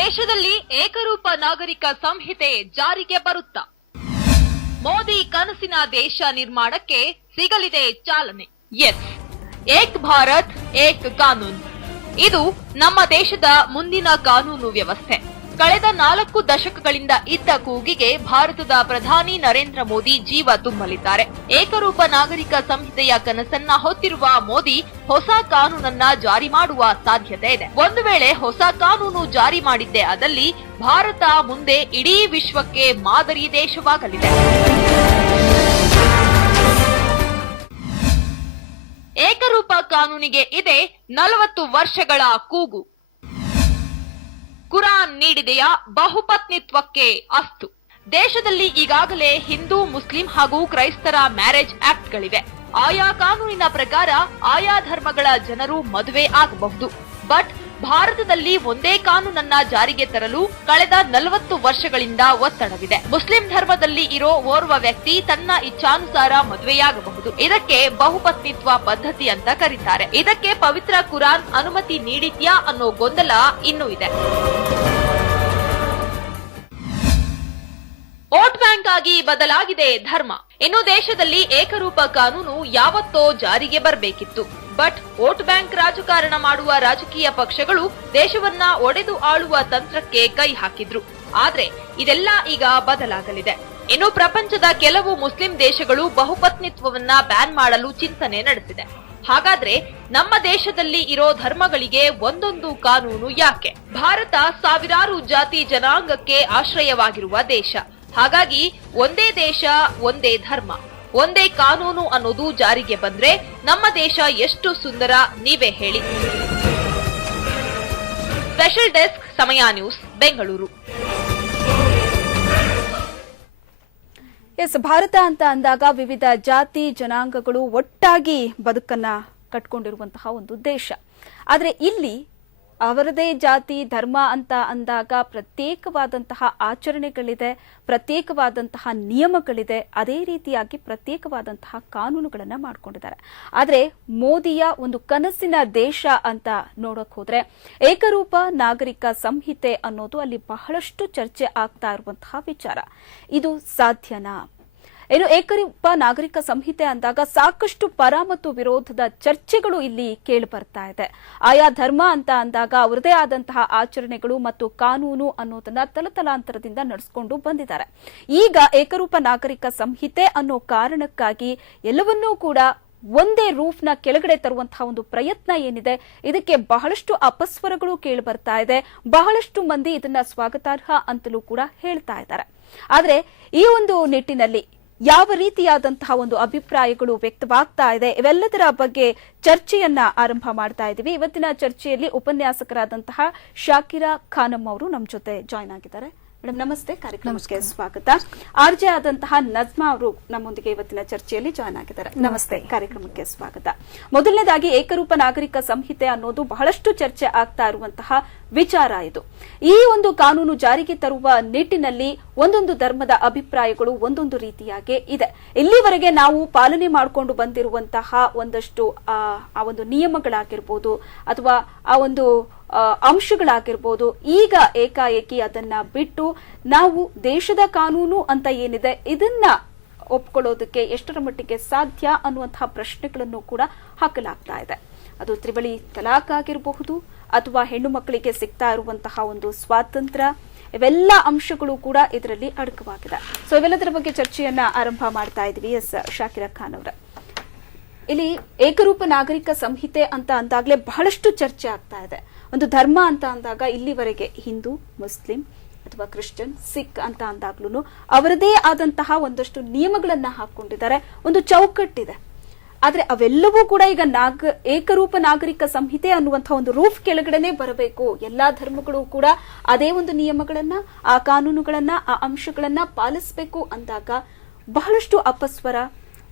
ದೇಶದಲ್ಲಿ ಏಕರೂಪ ನಾಗರಿಕ ಸಂಹಿತೆ ಜಾರಿಗೆ ಬರುತ್ತಾ? ಮೋದಿ ಕನಸಿನ ದೇಶ ನಿರ್ಮಾಣಕ್ಕೆ ಸಿಗಲಿದೆ ಚಾಲನೆ. ಎಸ್, ಏಕ್ ಭಾರತ್ ಏಕ್ ಕಾನೂನ್, ಇದು ನಮ್ಮ ದೇಶದ ಮುಂದಿನ ಕಾನೂನು ವ್ಯವಸ್ಥೆ. ಕಳೆದ 4 ದಶಕಗಳಿಂದ ಇದ್ದ ಕೂಗಿಗೆ ಭಾರತದ ಪ್ರಧಾನಿ ನರೇಂದ್ರ ಮೋದಿ ಜೀವ ತುಂಬಲಿದ್ದಾರೆ. ಏಕರೂಪ ನಾಗರಿಕ ಸಂಹಿತೆಯ ಕನಸನ್ನ ಹೊತ್ತಿರುವ ಮೋದಿ ಹೊಸ ಕಾನೂನನ್ನ ಜಾರಿ ಮಾಡುವ ಸಾಧ್ಯತೆ ಇದೆ. ಒಂದು ವೇಳೆ ಹೊಸ ಕಾನೂನು ಜಾರಿ ಮಾಡಿದ್ದೇ ಆದಲ್ಲಿ ಭಾರತ ಮುಂದೆ ಇಡೀ ವಿಶ್ವಕ್ಕೆ ಮಾದರಿ ದೇಶವಾಗಲಿದೆ. ಏಕರೂಪ ಕಾನೂನಿಗೆ ಇದೆ 40 ವರ್ಷಗಳ ಕೂಗು. ಕುರಾನ್ ನೀಡಿದೆಯಾ ಬಹುಪತ್ನಿತ್ವಕ್ಕೆ ಅಸ್ತು? ದೇಶದಲ್ಲಿ ಈಗಾಗಲೇ ಹಿಂದೂ, ಮುಸ್ಲಿಂ ಹಾಗೂ ಕ್ರೈಸ್ತರ ಮ್ಯಾರೇಜ್ ಆಕ್ಟ್ಗಳಿವೆ. ಆಯಾ ಕಾನೂನಿನ ಪ್ರಕಾರ ಆಯಾ ಧರ್ಮಗಳ ಜನರು ಮದುವೆ ಆಗಬಹುದು. ಬಟ್ ಭಾರತದಲ್ಲಿ ಒಂದೇ ಕಾನೂನನ್ನ ಜಾರಿಗೆ ತರಲು ಕಳೆದ 40 ವರ್ಷಗಳಿಂದ ಒತ್ತಡವಿದೆ. ಮುಸ್ಲಿಂ ಧರ್ಮದಲ್ಲಿ ಇರೋ ಓರ್ವ ವ್ಯಕ್ತಿ ತನ್ನ ಇಚ್ಛಾನುಸಾರ ಮದುವೆಯಾಗಬಹುದು. ಇದಕ್ಕೆ ಬಹುಪತ್ನಿತ್ವ ಪದ್ಧತಿ ಅಂತ ಕರೀತಾರೆ. ಇದಕ್ಕೆ ಪವಿತ್ರ ಕುರಾನ್ ಅನುಮತಿ ನೀಡಿದ್ಯಾ ಅನ್ನೋ ಗೊಂದಲ ಇನ್ನೂ ಇದೆ. ವೋಟ್ ಬ್ಯಾಂಕ್ ಆಗಿ ಬದಲಾಗಿದೆ ಧರ್ಮ. ಇನ್ನು ದೇಶದಲ್ಲಿ ಏಕರೂಪ ಕಾನೂನು ಯಾವತ್ತೋ ಜಾರಿಗೆ ಬರಬೇಕಿತ್ತು. ಬಟ್ ವೋಟ್ ಬ್ಯಾಂಕ್ ರಾಜಕಾರಣ ಮಾಡುವ ರಾಜಕೀಯ ಪಕ್ಷಗಳು ದೇಶವನ್ನ ಒಡೆದು ಆಳುವ ತಂತ್ರಕ್ಕೆ ಕೈ ಹಾಕಿದ್ರು. ಆದ್ರೆ ಇದೆಲ್ಲ ಈಗ ಬದಲಾಗಲಿದೆ. ಇನ್ನು ಪ್ರಪಂಚದ ಕೆಲವು ಮುಸ್ಲಿಂ ದೇಶಗಳು ಬಹುಪತ್ನಿತ್ವವನ್ನ ಬ್ಯಾನ್ ಮಾಡಲು ಚಿಂತನೆ ನಡೆಸಿದೆ. ಹಾಗಾದ್ರೆ ನಮ್ಮ ದೇಶದಲ್ಲಿ ಇರೋ ಧರ್ಮಗಳಿಗೆ ಒಂದೊಂದು ಕಾನೂನು ಯಾಕೆ? ಭಾರತ ಸಾವಿರಾರು ಜಾತಿ ಜನಾಂಗಕ್ಕೆ ಆಶ್ರಯವಾಗಿರುವ ದೇಶ. ಹಾಗಾಗಿ ಒಂದೇ ದೇಶ, ಒಂದೇ ಧರ್ಮ, ಒಂದೇ ಕಾನೂನು ಅನ್ನೋದು ಜಾರಿಗೆ ಬಂದ್ರೆ ನಮ್ಮ ದೇಶ ಎಷ್ಟು ಸುಂದರ, ನೀವೇ ಹೇಳಿ. ಸ್ಪೆಷಲ್ ಡೆಸ್ಕ್, ಸಮಯ ನ್ಯೂಸ್, ಬೆಂಗಳೂರು. ಎಸ್, ಭಾರತ ಅಂತ ಅಂದಾಗ ವಿವಿಧ ಜಾತಿ ಜನಾಂಗಗಳು ಒಟ್ಟಾಗಿ ಬದುಕನ್ನ ಕಟ್ಕೊಂಡಿರುವಂತಹ ಒಂದು ದೇಶ. ಆದರೆ ಇಲ್ಲಿ ಅವರದೇ ಜಾತಿ ಧರ್ಮ ಅಂತ ಅಂದಾಗ ಪ್ರತ್ಯೇಕವಾದಂತಹ ಆಚರಣೆಗಳಿದೆ, ಪ್ರತ್ಯೇಕವಾದಂತಹ ನಿಯಮಗಳಿದೆ, ಅದೇ ರೀತಿಯಾಗಿ ಪ್ರತ್ಯೇಕವಾದಂತಹ ಕಾನೂನುಗಳನ್ನು ಮಾಡಿಕೊಂಡಿದ್ದಾರೆ. ಆದರೆ ಮೋದಿಯ ಒಂದು ಕನಸಿನ ದೇಶ ಅಂತ ನೋಡಕ್ ಹೋದ್ರೆ ಏಕರೂಪ ನಾಗರಿಕ ಸಂಹಿತೆ ಅನ್ನೋದು ಅಲ್ಲಿ ಬಹಳಷ್ಟು ಚರ್ಚೆ ಆಗ್ತಾ ಇರುವಂತಹ ವಿಚಾರ. ಇದು ಸಾಧ್ಯನಾ? ಏನು ಏಕರೂಪ ನಾಗರಿಕ ಸಂಹಿತೆ ಅಂದಾಗ ಸಾಕಷ್ಟು ಪರ ಮತ್ತು ವಿರೋಧದ ಚರ್ಚೆಗಳು ಇಲ್ಲಿ ಕೇಳಿ ಬರ್ತಾ ಇದೆ. ಆಯಾ ಧರ್ಮ ಅಂತ ಅಂದಾಗ ಅವರದೇ ಆದಂತಹ ಆಚರಣೆಗಳು ಮತ್ತು ಕಾನೂನು ಅನ್ನೋದನ್ನ ತಲತಲಾಂತರದಿಂದ ನಡೆಸಿಕೊಂಡು ಬಂದಿದ್ದಾರೆ. ಈಗ ಏಕರೂಪ ನಾಗರಿಕ ಸಂಹಿತೆ ಅನ್ನೋ ಕಾರಣಕ್ಕಾಗಿ ಎಲ್ಲವನ್ನೂ ಕೂಡ ಒಂದೇ ರೂಫ್ನ ಕೆಳಗಡೆ ತರುವಂತಹ ಒಂದು ಪ್ರಯತ್ನ ಏನಿದೆ, ಇದಕ್ಕೆ ಬಹಳಷ್ಟು ಅಪಸ್ವರಗಳು ಕೇಳಿ ಬರ್ತಾ ಇದೆ. ಬಹಳಷ್ಟು ಮಂದಿ ಇದನ್ನ ಸ್ವಾಗತಾರ್ಹ ಅಂತಲೂ ಕೂಡ ಹೇಳ್ತಾ ಇದ್ದಾರೆ. ಆದ್ರೆ ಈ ಒಂದು ನಿಟ್ಟಿನಲ್ಲಿ ಯಾವ ರೀತಿಯಾದಂತಹ ಒಂದು ಅಭಿಪ್ರಾಯಗಳು ವ್ಯಕ್ತವಾಗ್ತಾ ಇದೆ, ಇವೆಲ್ಲದರ ಬಗ್ಗೆ ಚರ್ಚೆಯನ್ನ ಆರಂಭ ಮಾಡ್ತಾ ಇದ್ದೀವಿ. ಇವತ್ತಿನ ಚರ್ಚೆಯಲ್ಲಿ ಉಪನ್ಯಾಸಕರಾದಂತಹ ಶಾಕಿರಾ ಖಾನಂ ಅವರು ನಮ್ಮ ಜೊತೆ ಜಾಯ್ನ್ ಆಗಿದ್ದಾರೆ. ಮೇಡಮ್ ನಮಸ್ತೆ, ಕಾರ್ಯಕ್ರಮಕ್ಕೆ ಸ್ವಾಗತ. ಆರ್ಜೆ ಆದಂತಹ ನಜ್ಮಾ ಅವರು ನಮ್ಮೊಂದಿಗೆ ಇವತ್ತಿನ ಚರ್ಚೆಯಲ್ಲಿ ಜಾಯ್ನ್ ಆಗಿದ್ದಾರೆ. ನಮಸ್ತೆ, ಕಾರ್ಯಕ್ರಮಕ್ಕೆ ಸ್ವಾಗತ. ಮೊದಲನೇದಾಗಿ ಏಕರೂಪ ನಾಗರಿಕ ಸಂಹಿತೆ ಅನ್ನೋದು ಬಹಳಷ್ಟು ಚರ್ಚೆ ಆಗ್ತಾ ಇರುವಂತಹ ವಿಚಾರ. ಇದು ಈ ಒಂದು ಕಾನೂನು ಜಾರಿಗೆ ತರುವ ನಿಟ್ಟಿನಲ್ಲಿ ಒಂದೊಂದು ಧರ್ಮದ ಅಭಿಪ್ರಾಯಗಳು ಒಂದೊಂದು ರೀತಿಯಾಗಿ ಇದೆ. ಇಲ್ಲಿವರೆಗೆ ನಾವು ಪಾಲನೆ ಮಾಡಿಕೊಂಡು ಬಂದಿರುವಂತಹ ಒಂದಷ್ಟು ಆ ಒಂದು ನಿಯಮಗಳಾಗಿರ್ಬೋದು ಅಥವಾ ಆ ಒಂದು ಅಂಶಗಳಾಗಿರ್ಬೋದು, ಈಗ ಏಕಾಏಕಿ ಅದನ್ನ ಬಿಟ್ಟು ನಾವು ದೇಶದ ಕಾನೂನು ಅಂತ ಏನಿದೆ ಇದನ್ನ ಒಪ್ಕೊಳ್ಳೋದಕ್ಕೆ ಎಷ್ಟರ ಮಟ್ಟಿಗೆ ಸಾಧ್ಯ ಅನ್ನುವಂತಹ ಪ್ರಶ್ನೆಗಳನ್ನು ಕೂಡ ಹಾಕಲಾಗ್ತಾ ಇದೆ. ಅದು ತ್ರಿವಳಿ ತಲಾಖ್ ಆಗಿರಬಹುದು ಅಥವಾ ಹೆಣ್ಣು ಮಕ್ಕಳಿಗೆ ಸಿಗ್ತಾ ಇರುವಂತಹ ಒಂದು ಸ್ವಾತಂತ್ರ್ಯ, ಇವೆಲ್ಲ ಅಂಶಗಳು ಕೂಡ ಇದರಲ್ಲಿ ಅಡಕವಾಗಿದೆ. ಸೊ ಇವೆಲ್ಲದರ ಬಗ್ಗೆ ಚರ್ಚೆಯನ್ನ ಆರಂಭ ಮಾಡ್ತಾ ಇದ್ವಿ. ಎಸ್ ಶಾಕಿರಾ ಖಾನ್ ಅವರ, ಇಲ್ಲಿ ಏಕರೂಪ ನಾಗರಿಕ ಸಂಹಿತೆ ಅಂತ ಅಂದಾಗ್ಲೇ ಬಹಳಷ್ಟು ಚರ್ಚೆ ಆಗ್ತಾ ಇದೆ. ಒಂದು ಧರ್ಮ ಅಂತ ಅಂದಾಗ ಇಲ್ಲಿವರೆಗೆ ಹಿಂದೂ, ಮುಸ್ಲಿಂ ಅಥವಾ ಕ್ರಿಶ್ಚಿಯನ್, ಸಿಖ್ ಅಂತ ಅಂದಾಗ್ಲೂ ಅವರದೇ ಆದಂತಹ ಒಂದಷ್ಟು ನಿಯಮಗಳನ್ನ ಹಾಕೊಂಡಿದ್ದಾರೆ, ಒಂದು ಚೌಕಟ್ಟಿದೆ. ಆದ್ರೆ ಅವೆಲ್ಲವೂ ಕೂಡ ಈಗ ಏಕರೂಪ ನಾಗರಿಕ ಸಂಹಿತೆ ಅನ್ನುವಂತಹ ಒಂದು ರೂಫ್ ಕೆಳಗಡೆನೆ ಬರಬೇಕು. ಎಲ್ಲಾ ಧರ್ಮಗಳು ಕೂಡ ಅದೇ ಒಂದು ನಿಯಮಗಳನ್ನ, ಆ ಕಾನೂನುಗಳನ್ನ, ಆ ಅಂಶಗಳನ್ನ ಪಾಲಿಸಬೇಕು ಅಂದಾಗ ಬಹಳಷ್ಟು ಅಪಸ್ವರ.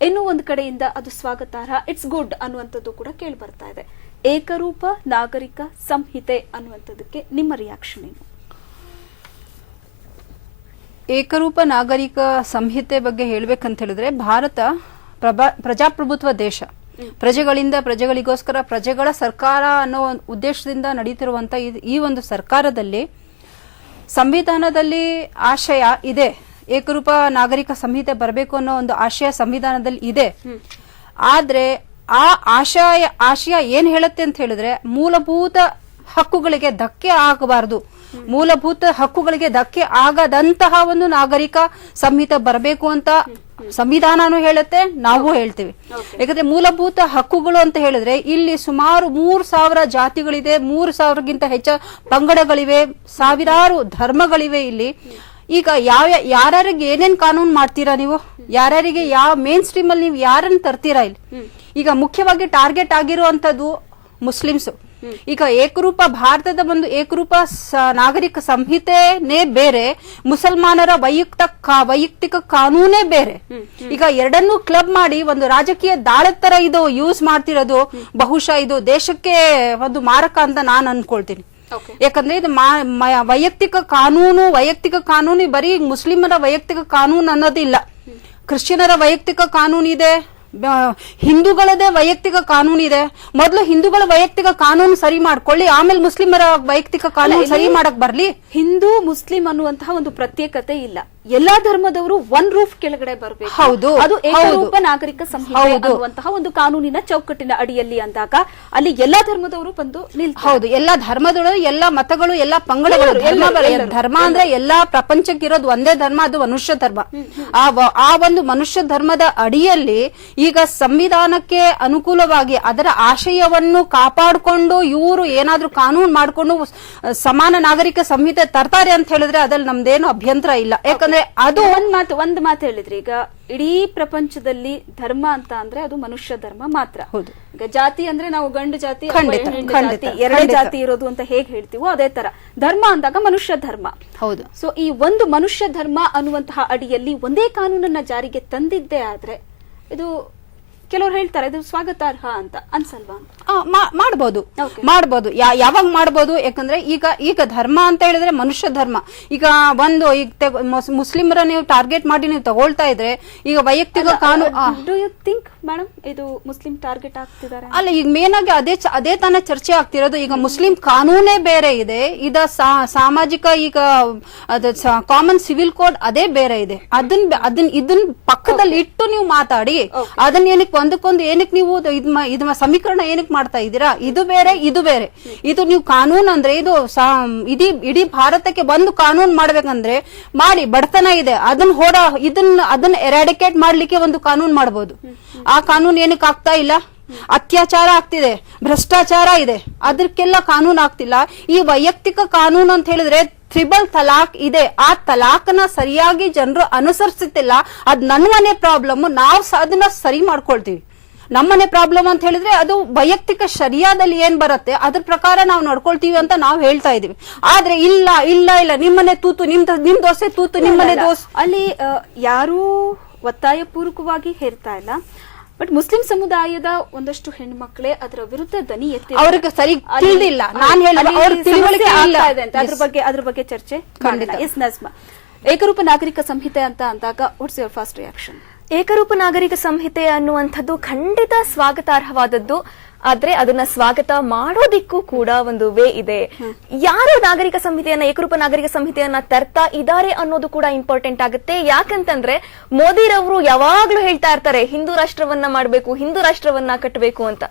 ಇನ್ನೂ ಒಂದು ಕಡೆಯಿಂದ ಅದು ಸ್ವಾಗತಾರ್ಹ, ಇಟ್ಸ್ ಗುಡ್ ಅನ್ನುವಂಥದ್ದು ಕೂಡ ಕೇಳಿ ಬರ್ತಾ ಇದೆ. ಏಕರೂಪ ನಾಗರಿಕ ಸಂಹಿತೆ ಅನ್ನುವಂಥದ್ದಕ್ಕೆ ನಿಮ್ಮ ರಿಯಾಕ್ಷನ್ ಏನು? ಏಕರೂಪ ನಾಗರಿಕ ಸಂಹಿತೆ ಬಗ್ಗೆ ಹೇಳ್ಬೇಕಂತ ಹೇಳಿದ್ರೆ, ಭಾರತ ಪ್ರಜಾಪ್ರಭುತ್ವ ದೇಶ, ಪ್ರಜೆಗಳಿಂದ ಪ್ರಜೆಗಳಿಗೋಸ್ಕರ ಪ್ರಜೆಗಳ ಸರ್ಕಾರ ಅನ್ನೋ ಉದ್ದೇಶದಿಂದ ನಡೀತಿರುವಂತ ಈ ಒಂದು ಸರ್ಕಾರದಲ್ಲಿ ಸಂವಿಧಾನದಲ್ಲಿ ಆಶಯ ಇದೆ, ಏಕರೂಪ ನಾಗರಿಕ ಸಂಹಿತೆ ಬರಬೇಕು ಅನ್ನೋ ಒಂದು ಆಶಯ ಸಂವಿಧಾನದಲ್ಲಿ ಇದೆ. ಆದ್ರೆ ಆ ಆಶಯ ಏನ್ ಹೇಳುತ್ತೆ ಅಂತ ಹೇಳಿದ್ರೆ, ಮೂಲಭೂತ ಹಕ್ಕುಗಳಿಗೆ ಧಕ್ಕೆ ಆಗಬಾರದು, ಮೂಲಭೂತ ಹಕ್ಕುಗಳಿಗೆ ಧಕ್ಕೆ ಆಗದಂತಹ ಒಂದು ನಾಗರಿಕ ಸಂಹಿತೆ ಬರಬೇಕು ಅಂತ ಸಂವಿಧಾನನೂ ಹೇಳುತ್ತೆ, ನಾವು ಹೇಳ್ತೀವಿ. ಯಾಕಂದ್ರೆ ಮೂಲಭೂತ ಹಕ್ಕುಗಳು ಅಂತ ಹೇಳಿದ್ರೆ ಇಲ್ಲಿ ಸುಮಾರು 3,000 ಜಾತಿಗಳಿದೆ, 3,000ಗಿಂತ ಹೆಚ್ಚು ಪಂಗಡಗಳಿವೆ, ಸಾವಿರಾರು ಧರ್ಮಗಳಿವೆ ಇಲ್ಲಿ. ಈಗ ಯಾರ್ಯಾರಿಗೆ ಏನೇನ್ ಕಾನೂನು ಮಾಡ್ತೀರಾ ನೀವು, ಯಾರ್ಯಾರಿಗೆ ಯಾವ ಮೇನ್ ಸ್ಟ್ರೀಮ್ ಅಲ್ಲಿ ನೀವು ಯಾರನ್ನ ತರ್ತೀರಾ ಇಲ್ಲಿ? ಈಗ ಮುಖ್ಯವಾಗಿ ಟಾರ್ಗೆಟ್ ಆಗಿರುವಂತದ್ದು ಮುಸ್ಲಿಮ್ಸ್. ಈಗ ಏಕರೂಪ ಭಾರತದ ಒಂದು ಏಕರೂಪ ನಾಗರಿಕ ಸಂಹಿತೆನೇ ಬೇರೆ, ಮುಸಲ್ಮಾನರ ವೈಯಕ್ತಿಕ ಕಾನೂನೇ ಬೇರೆ. ಈಗ ಎರಡನ್ನೂ ಕ್ಲಬ್ ಮಾಡಿ ಒಂದು ರಾಜಕೀಯ ದಾಳದ ತರ ಇದು ಯೂಸ್ ಮಾಡ್ತಿರೋದು ಬಹುಶಃ ಇದು ದೇಶಕ್ಕೆ ಒಂದು ಮಾರಕ ಅಂತ ನಾನು ಅನ್ಕೊಳ್ತೀನಿ. ಯಾಕಂದ್ರೆ ಇದು ವೈಯಕ್ತಿಕ ಕಾನೂನು ಬರೀ ಮುಸ್ಲಿಮರ ವೈಯಕ್ತಿಕ ಕಾನೂನು ಅನ್ನೋದಿಲ್ಲ, ಕ್ರಿಶ್ಚಿಯನರ ವೈಯಕ್ತಿಕ ಕಾನೂನು ಇದೆ, ಹಿಂದೂಗಳದೇ ವೈಯಕ್ತಿಕ ಕಾನೂನು ಇದೆ. ಮೊದಲು ಹಿಂದೂಗಳ ವೈಯಕ್ತಿಕ ಕಾನೂನು ಸರಿ ಮಾಡ್ಕೊಳ್ಳಿ, ಆಮೇಲೆ ಮುಸ್ಲಿಮರ ವೈಯಕ್ತಿಕ ಕಾನೂನು ಸರಿ ಮಾಡಕ್ ಬರ್ಲಿ. ಹಿಂದೂ ಮುಸ್ಲಿಂ ಅನ್ನುವಂತಹ ಒಂದು ಪ್ರತ್ಯೇಕತೆ ಇಲ್ಲ, ಎಲ್ಲಾ ಧರ್ಮದವರು ಒನ್ ರೂಫ್ ಕೆಳಗಡೆ ಬರಬೇಕು. ಹೌದು, ಅದು ಏಕರೂಪ ನಾಗರಿಕ ಸಂಹಿತೆ ಅನ್ನುವಂತಹ ಒಂದು ಕಾನೂನಿನ ಚೌಕಟ್ಟಿನ ಅಡಿಯಲ್ಲಿ ಅಂದಾಗ ಅಲ್ಲಿ ಎಲ್ಲಾ ಧರ್ಮದವರು ಬಂದು ನಿಲ್ತಾರೆ. ಹೌದು, ಎಲ್ಲಾ ಧರ್ಮದವರು, ಎಲ್ಲಾ ಮತಗಳು, ಎಲ್ಲಾ ಪಂಗಡಗಳು, ಧರ್ಮ ಅಂದ್ರೆ ಎಲ್ಲಾ ಪ್ರಪಂಚಕ್ಕಿರೋದು ಒಂದೇ ಧರ್ಮ, ಅದು ಮನುಷ್ಯ ಧರ್ಮ. ಆ ಒಂದು ಮನುಷ್ಯ ಧರ್ಮದ ಅಡಿಯಲ್ಲಿ ಈಗ ಸಂವಿಧಾನಕ್ಕೆ ಅನುಕೂಲವಾಗಿ ಅದರ ಆಶಯವನ್ನು ಕಾಪಾಡಿಕೊಂಡು ಇವರು ಏನಾದ್ರೂ ಕಾನೂನು ಮಾಡಿಕೊಂಡು ಸಮಾನ ನಾಗರಿಕ ಸಂಹಿತೆ ತರ್ತಾರೆ ಅಂತ ಹೇಳಿದ್ರೆ ಅದ್ರಲ್ಲಿ ನಮ್ದೇನು ಅಭ್ಯಂತರ ಇಲ್ಲ. ಯಾಕಂದ್ರೆ ಅದು ಒಂದ್ ಮಾತು ಹೇಳಿದ್ರಿ, ಈಗ ಇಡೀ ಪ್ರಪಂಚದಲ್ಲಿ ಧರ್ಮ ಅಂತ ಅಂದ್ರೆ ಅದು ಮನುಷ್ಯ ಧರ್ಮ ಮಾತ್ರ. ಹೌದು, ಈಗ ಜಾತಿ ಅಂದ್ರೆ ನಾವು ಗಂಡು ಜಾತಿ, ಎರಡೇ ಜಾತಿ ಇರೋದು ಅಂತ ಹೇಗ್ ಹೇಳ್ತೀವೋ ಅದೇ ತರ ಧರ್ಮ ಅಂದಾಗ ಮನುಷ್ಯ ಧರ್ಮ. ಹೌದು. ಸೊ ಈ ಒಂದು ಮನುಷ್ಯ ಧರ್ಮ ಅನ್ನುವಂತಹ ಅಡಿಯಲ್ಲಿ ಒಂದೇ ಕಾನೂನನ್ನ ಜಾರಿಗೆ ತಂದಿದ್ದೇ ಆದ್ರೆ ಇದು ಕೆಲವರು ಹೇಳ್ತಾರೆ ಇದು ಸ್ವಾಗತಾರ್ಹ ಅಂತ ಅನ್ಸಲ್ವಾ? ಮಾಡ್ಬೋದು. ಯಾವಾಗ ಮಾಡ್ಬೋದು? ಯಾಕಂದ್ರೆ ಈಗ ಧರ್ಮ ಅಂತ ಹೇಳಿದ್ರೆ ಮನುಷ್ಯ ಧರ್ಮ. ಈಗ ಮುಸ್ಲಿಮರ ನೀವು ಟಾರ್ಗೆಟ್ ಮಾಡಿ ನೀವು ತಗೊಳ್ತಾ ಇದ್ರೆ ಈಗ ವೈಯಕ್ತಿಕ ಕಾನೂನು. ಡು ಯು ಥಿಂಕ್ ಮೇಡಮ್ ಇದು ಮುಸ್ಲಿಂ ಟಾರ್ಗೆಟ್ ಆಗ್ತಿದ್ದಾರೆ? ಅಲ್ಲ, ಈಗ ಮೇನ್ ಆಗಿ ಅದೇ ತಾನೇ ಚರ್ಚೆ ಆಗ್ತಿರೋದು. ಈಗ ಮುಸ್ಲಿಂ ಕಾನೂನೇ ಬೇರೆ ಇದೆ, ಸಾಮಾಜಿಕ ಈಗ ಕಾಮನ್ ಸಿವಿಲ್ ಕೋಡ್ ಅದೇ ಬೇರೆ ಇದೆ. ಇದನ್ನ ಪಕ್ಕದಲ್ಲಿ ಇಟ್ಟು ನೀವು ಮಾತಾಡಿ, ಅದನ್ನ ಏನಕ್ಕೆ ಒಂದಕ್ಕೊಂದು ಏನಕ್ಕೆ ನೀವು ಇದು ಸಮೀಕರಣ ಏನಕ್ಕೆ ಮಾಡ್ತಾ ಇದ್ದೀರಾ? ಇದು ಬೇರೆ, ಇದು ಬೇರೆ. ಇದು ನೀವು ಕಾನೂನು ಅಂದ್ರೆ ಇದು ಇಡೀ ಭಾರತಕ್ಕೆ ಒಂದು ಕಾನೂನು ಮಾಡ್ಬೇಕಂದ್ರೆ ಮಾಡಿ, ಬಡತನ ಇದೆ ಅದನ್ನ ಎರಾಡಿಕೇಟ್ ಮಾಡ್ಲಿಕ್ಕೆ ಒಂದು ಕಾನೂನು ಮಾಡಬಹುದು. ಆ ಕಾನೂನು ಏನಕ್ಕೆ ಆಗ್ತಾ ಇಲ್ಲ? ಅತ್ಯಾಚಾರ ಆಗ್ತಿದೆ, ಭ್ರಷ್ಟಾಚಾರ ಇದೆ, ಅದಕ್ಕೆಲ್ಲ ಕಾನೂನು ಆಗ್ತಿಲ್ಲ. ಈ ವೈಯಕ್ತಿಕ ಕಾನೂನು ಅಂತ ಹೇಳಿದ್ರೆ ಟ್ರಿಬಲ್ ತಲಾಕ್ ಇದೆ, ಆ ತಲಾಕ್ನ ಸರಿಯಾಗಿ ಜನರು ಅನುಸರಿಸುತ್ತಿಲ್ಲ. ಅದ್ ನನ್ನ ಮನೆ ಪ್ರಾಬ್ಲಮ್, ನಾವು ಅದನ್ನ ಸರಿ ಮಾಡ್ಕೊಳ್ತೀವಿ. ನಮ್ಮನೆ ಪ್ರಾಬ್ಲಮ್ ಅಂತ ಹೇಳಿದ್ರೆ ಅದು ವೈಯಕ್ತಿಕ ಶರಿಯಾದಲ್ಲಿ ಏನ್ ಬರುತ್ತೆ ಅದ್ರ ಪ್ರಕಾರ ನಾವು ನಡ್ಕೊಳ್ತೀವಿ ಅಂತ ನಾವು ಹೇಳ್ತಾ ಇದೀವಿ. ಆದ್ರೆ ಇಲ್ಲ ನಿಮ್ಮನೆ ತೂತು, ನಿಮ್ ದೋಸೆ ತೂತು, ನಿಮ್ಮನೆ ದೋಸೆ. ಅಲ್ಲಿ ಯಾರೂ ಒತ್ತಾಯ ಪೂರ್ವಕವಾಗಿ ಹೇರ್ತಾ ಇಲ್ಲ. ಬಟ್ ಮುಸ್ಲಿಂ ಸಮುದಾಯದ ಒಂದಷ್ಟು ಹೆಣ್ಮಕ್ಳೇ ಅದರ ವಿರುದ್ಧ ದನಿ ಎತ್ತಿ, ಅವ್ರಿಗೆ ಸರಿ ತಿಳಿದಿಲ್ಲ. ಅದ್ರ ಬಗ್ಗೆ ಚರ್ಚೆ. ಎಸ್ ನಜ್ಮಾ, ಏಕರೂಪ ನಾಗರಿಕ ಸಂಹಿತೆ ಅಂತ ಅಂದಾಗ ವಾಟ್ಸ್ ಯುವರ್ ಫಸ್ಟ್ ರಿಯಾಕ್ಷನ್? ಏಕರೂಪ ನಾಗರಿಕ ಸಂಹಿತೆ ಅನ್ನುವಂಥದ್ದು ಖಂಡಿತ ಸ್ವಾಗತಾರ್ಹವಾದದ್ದು. ಆದ್ರೆ ಅದನ್ನ ಸ್ವಾಗತ ಮಾಡೋದಿಕ್ಕೂ ಕೂಡ ಒಂದು ವೇ ಇದೆ. ಯಾರು ನಾಗರಿಕ ಸಂಹಿತೆಯನ್ನ, ಏಕರೂಪ ನಾಗರಿಕ ಸಂಹಿತೆಯನ್ನ ತರ್ತಾ ಇದ್ದಾರೆ ಅನ್ನೋದು ಕೂಡ ಇಂಪಾರ್ಟೆಂಟ್ ಆಗುತ್ತೆ. ಯಾಕಂತಂದ್ರೆ ಮೋದಿರವರು ಯಾವಾಗ್ಲೂ ಹೇಳ್ತಾ ಇರ್ತಾರೆ ಹಿಂದೂ ರಾಷ್ಟ್ರವನ್ನ ಮಾಡಬೇಕು, ಹಿಂದೂ ರಾಷ್ಟ್ರವನ್ನ ಕಟ್ಟಬೇಕು ಅಂತ.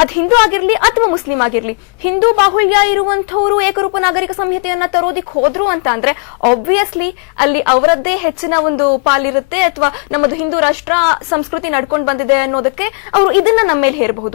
ಅದ್ ಹಿಂದೂ ಆಗಿರ್ಲಿ ಅಥವಾ ಮುಸ್ಲಿಂ ಆಗಿರ್ಲಿ, ಹಿಂದೂ ಬಾಹುಳ್ಯ ಇರುವಂತವ್ರು ಏಕರೂಪ ನಾಗರಿಕ ಸಂಹಿತೆಯನ್ನ ತರೋದಿಕ್ ಹೋದ್ರು ಅಂತ ಅಂದ್ರೆ ಆಬ್ವಿಯಸ್ಲಿ ಅಲ್ಲಿ ಅವರದ್ದೇ ಹೆಚ್ಚಿನ ಒಂದು ಪಾಲಿರುತ್ತೆ, ಅಥವಾ ನಮ್ಮದು ಹಿಂದೂ ರಾಷ್ಟ್ರ ಸಂಸ್ಕೃತಿ ನಡ್ಕೊಂಡು ಬಂದಿದೆ ಅನ್ನೋದಕ್ಕೆ ಅವರು ಇದನ್ನ ನಮ್ಮ ಮೇಲೆ ಹೇರಬಹುದು.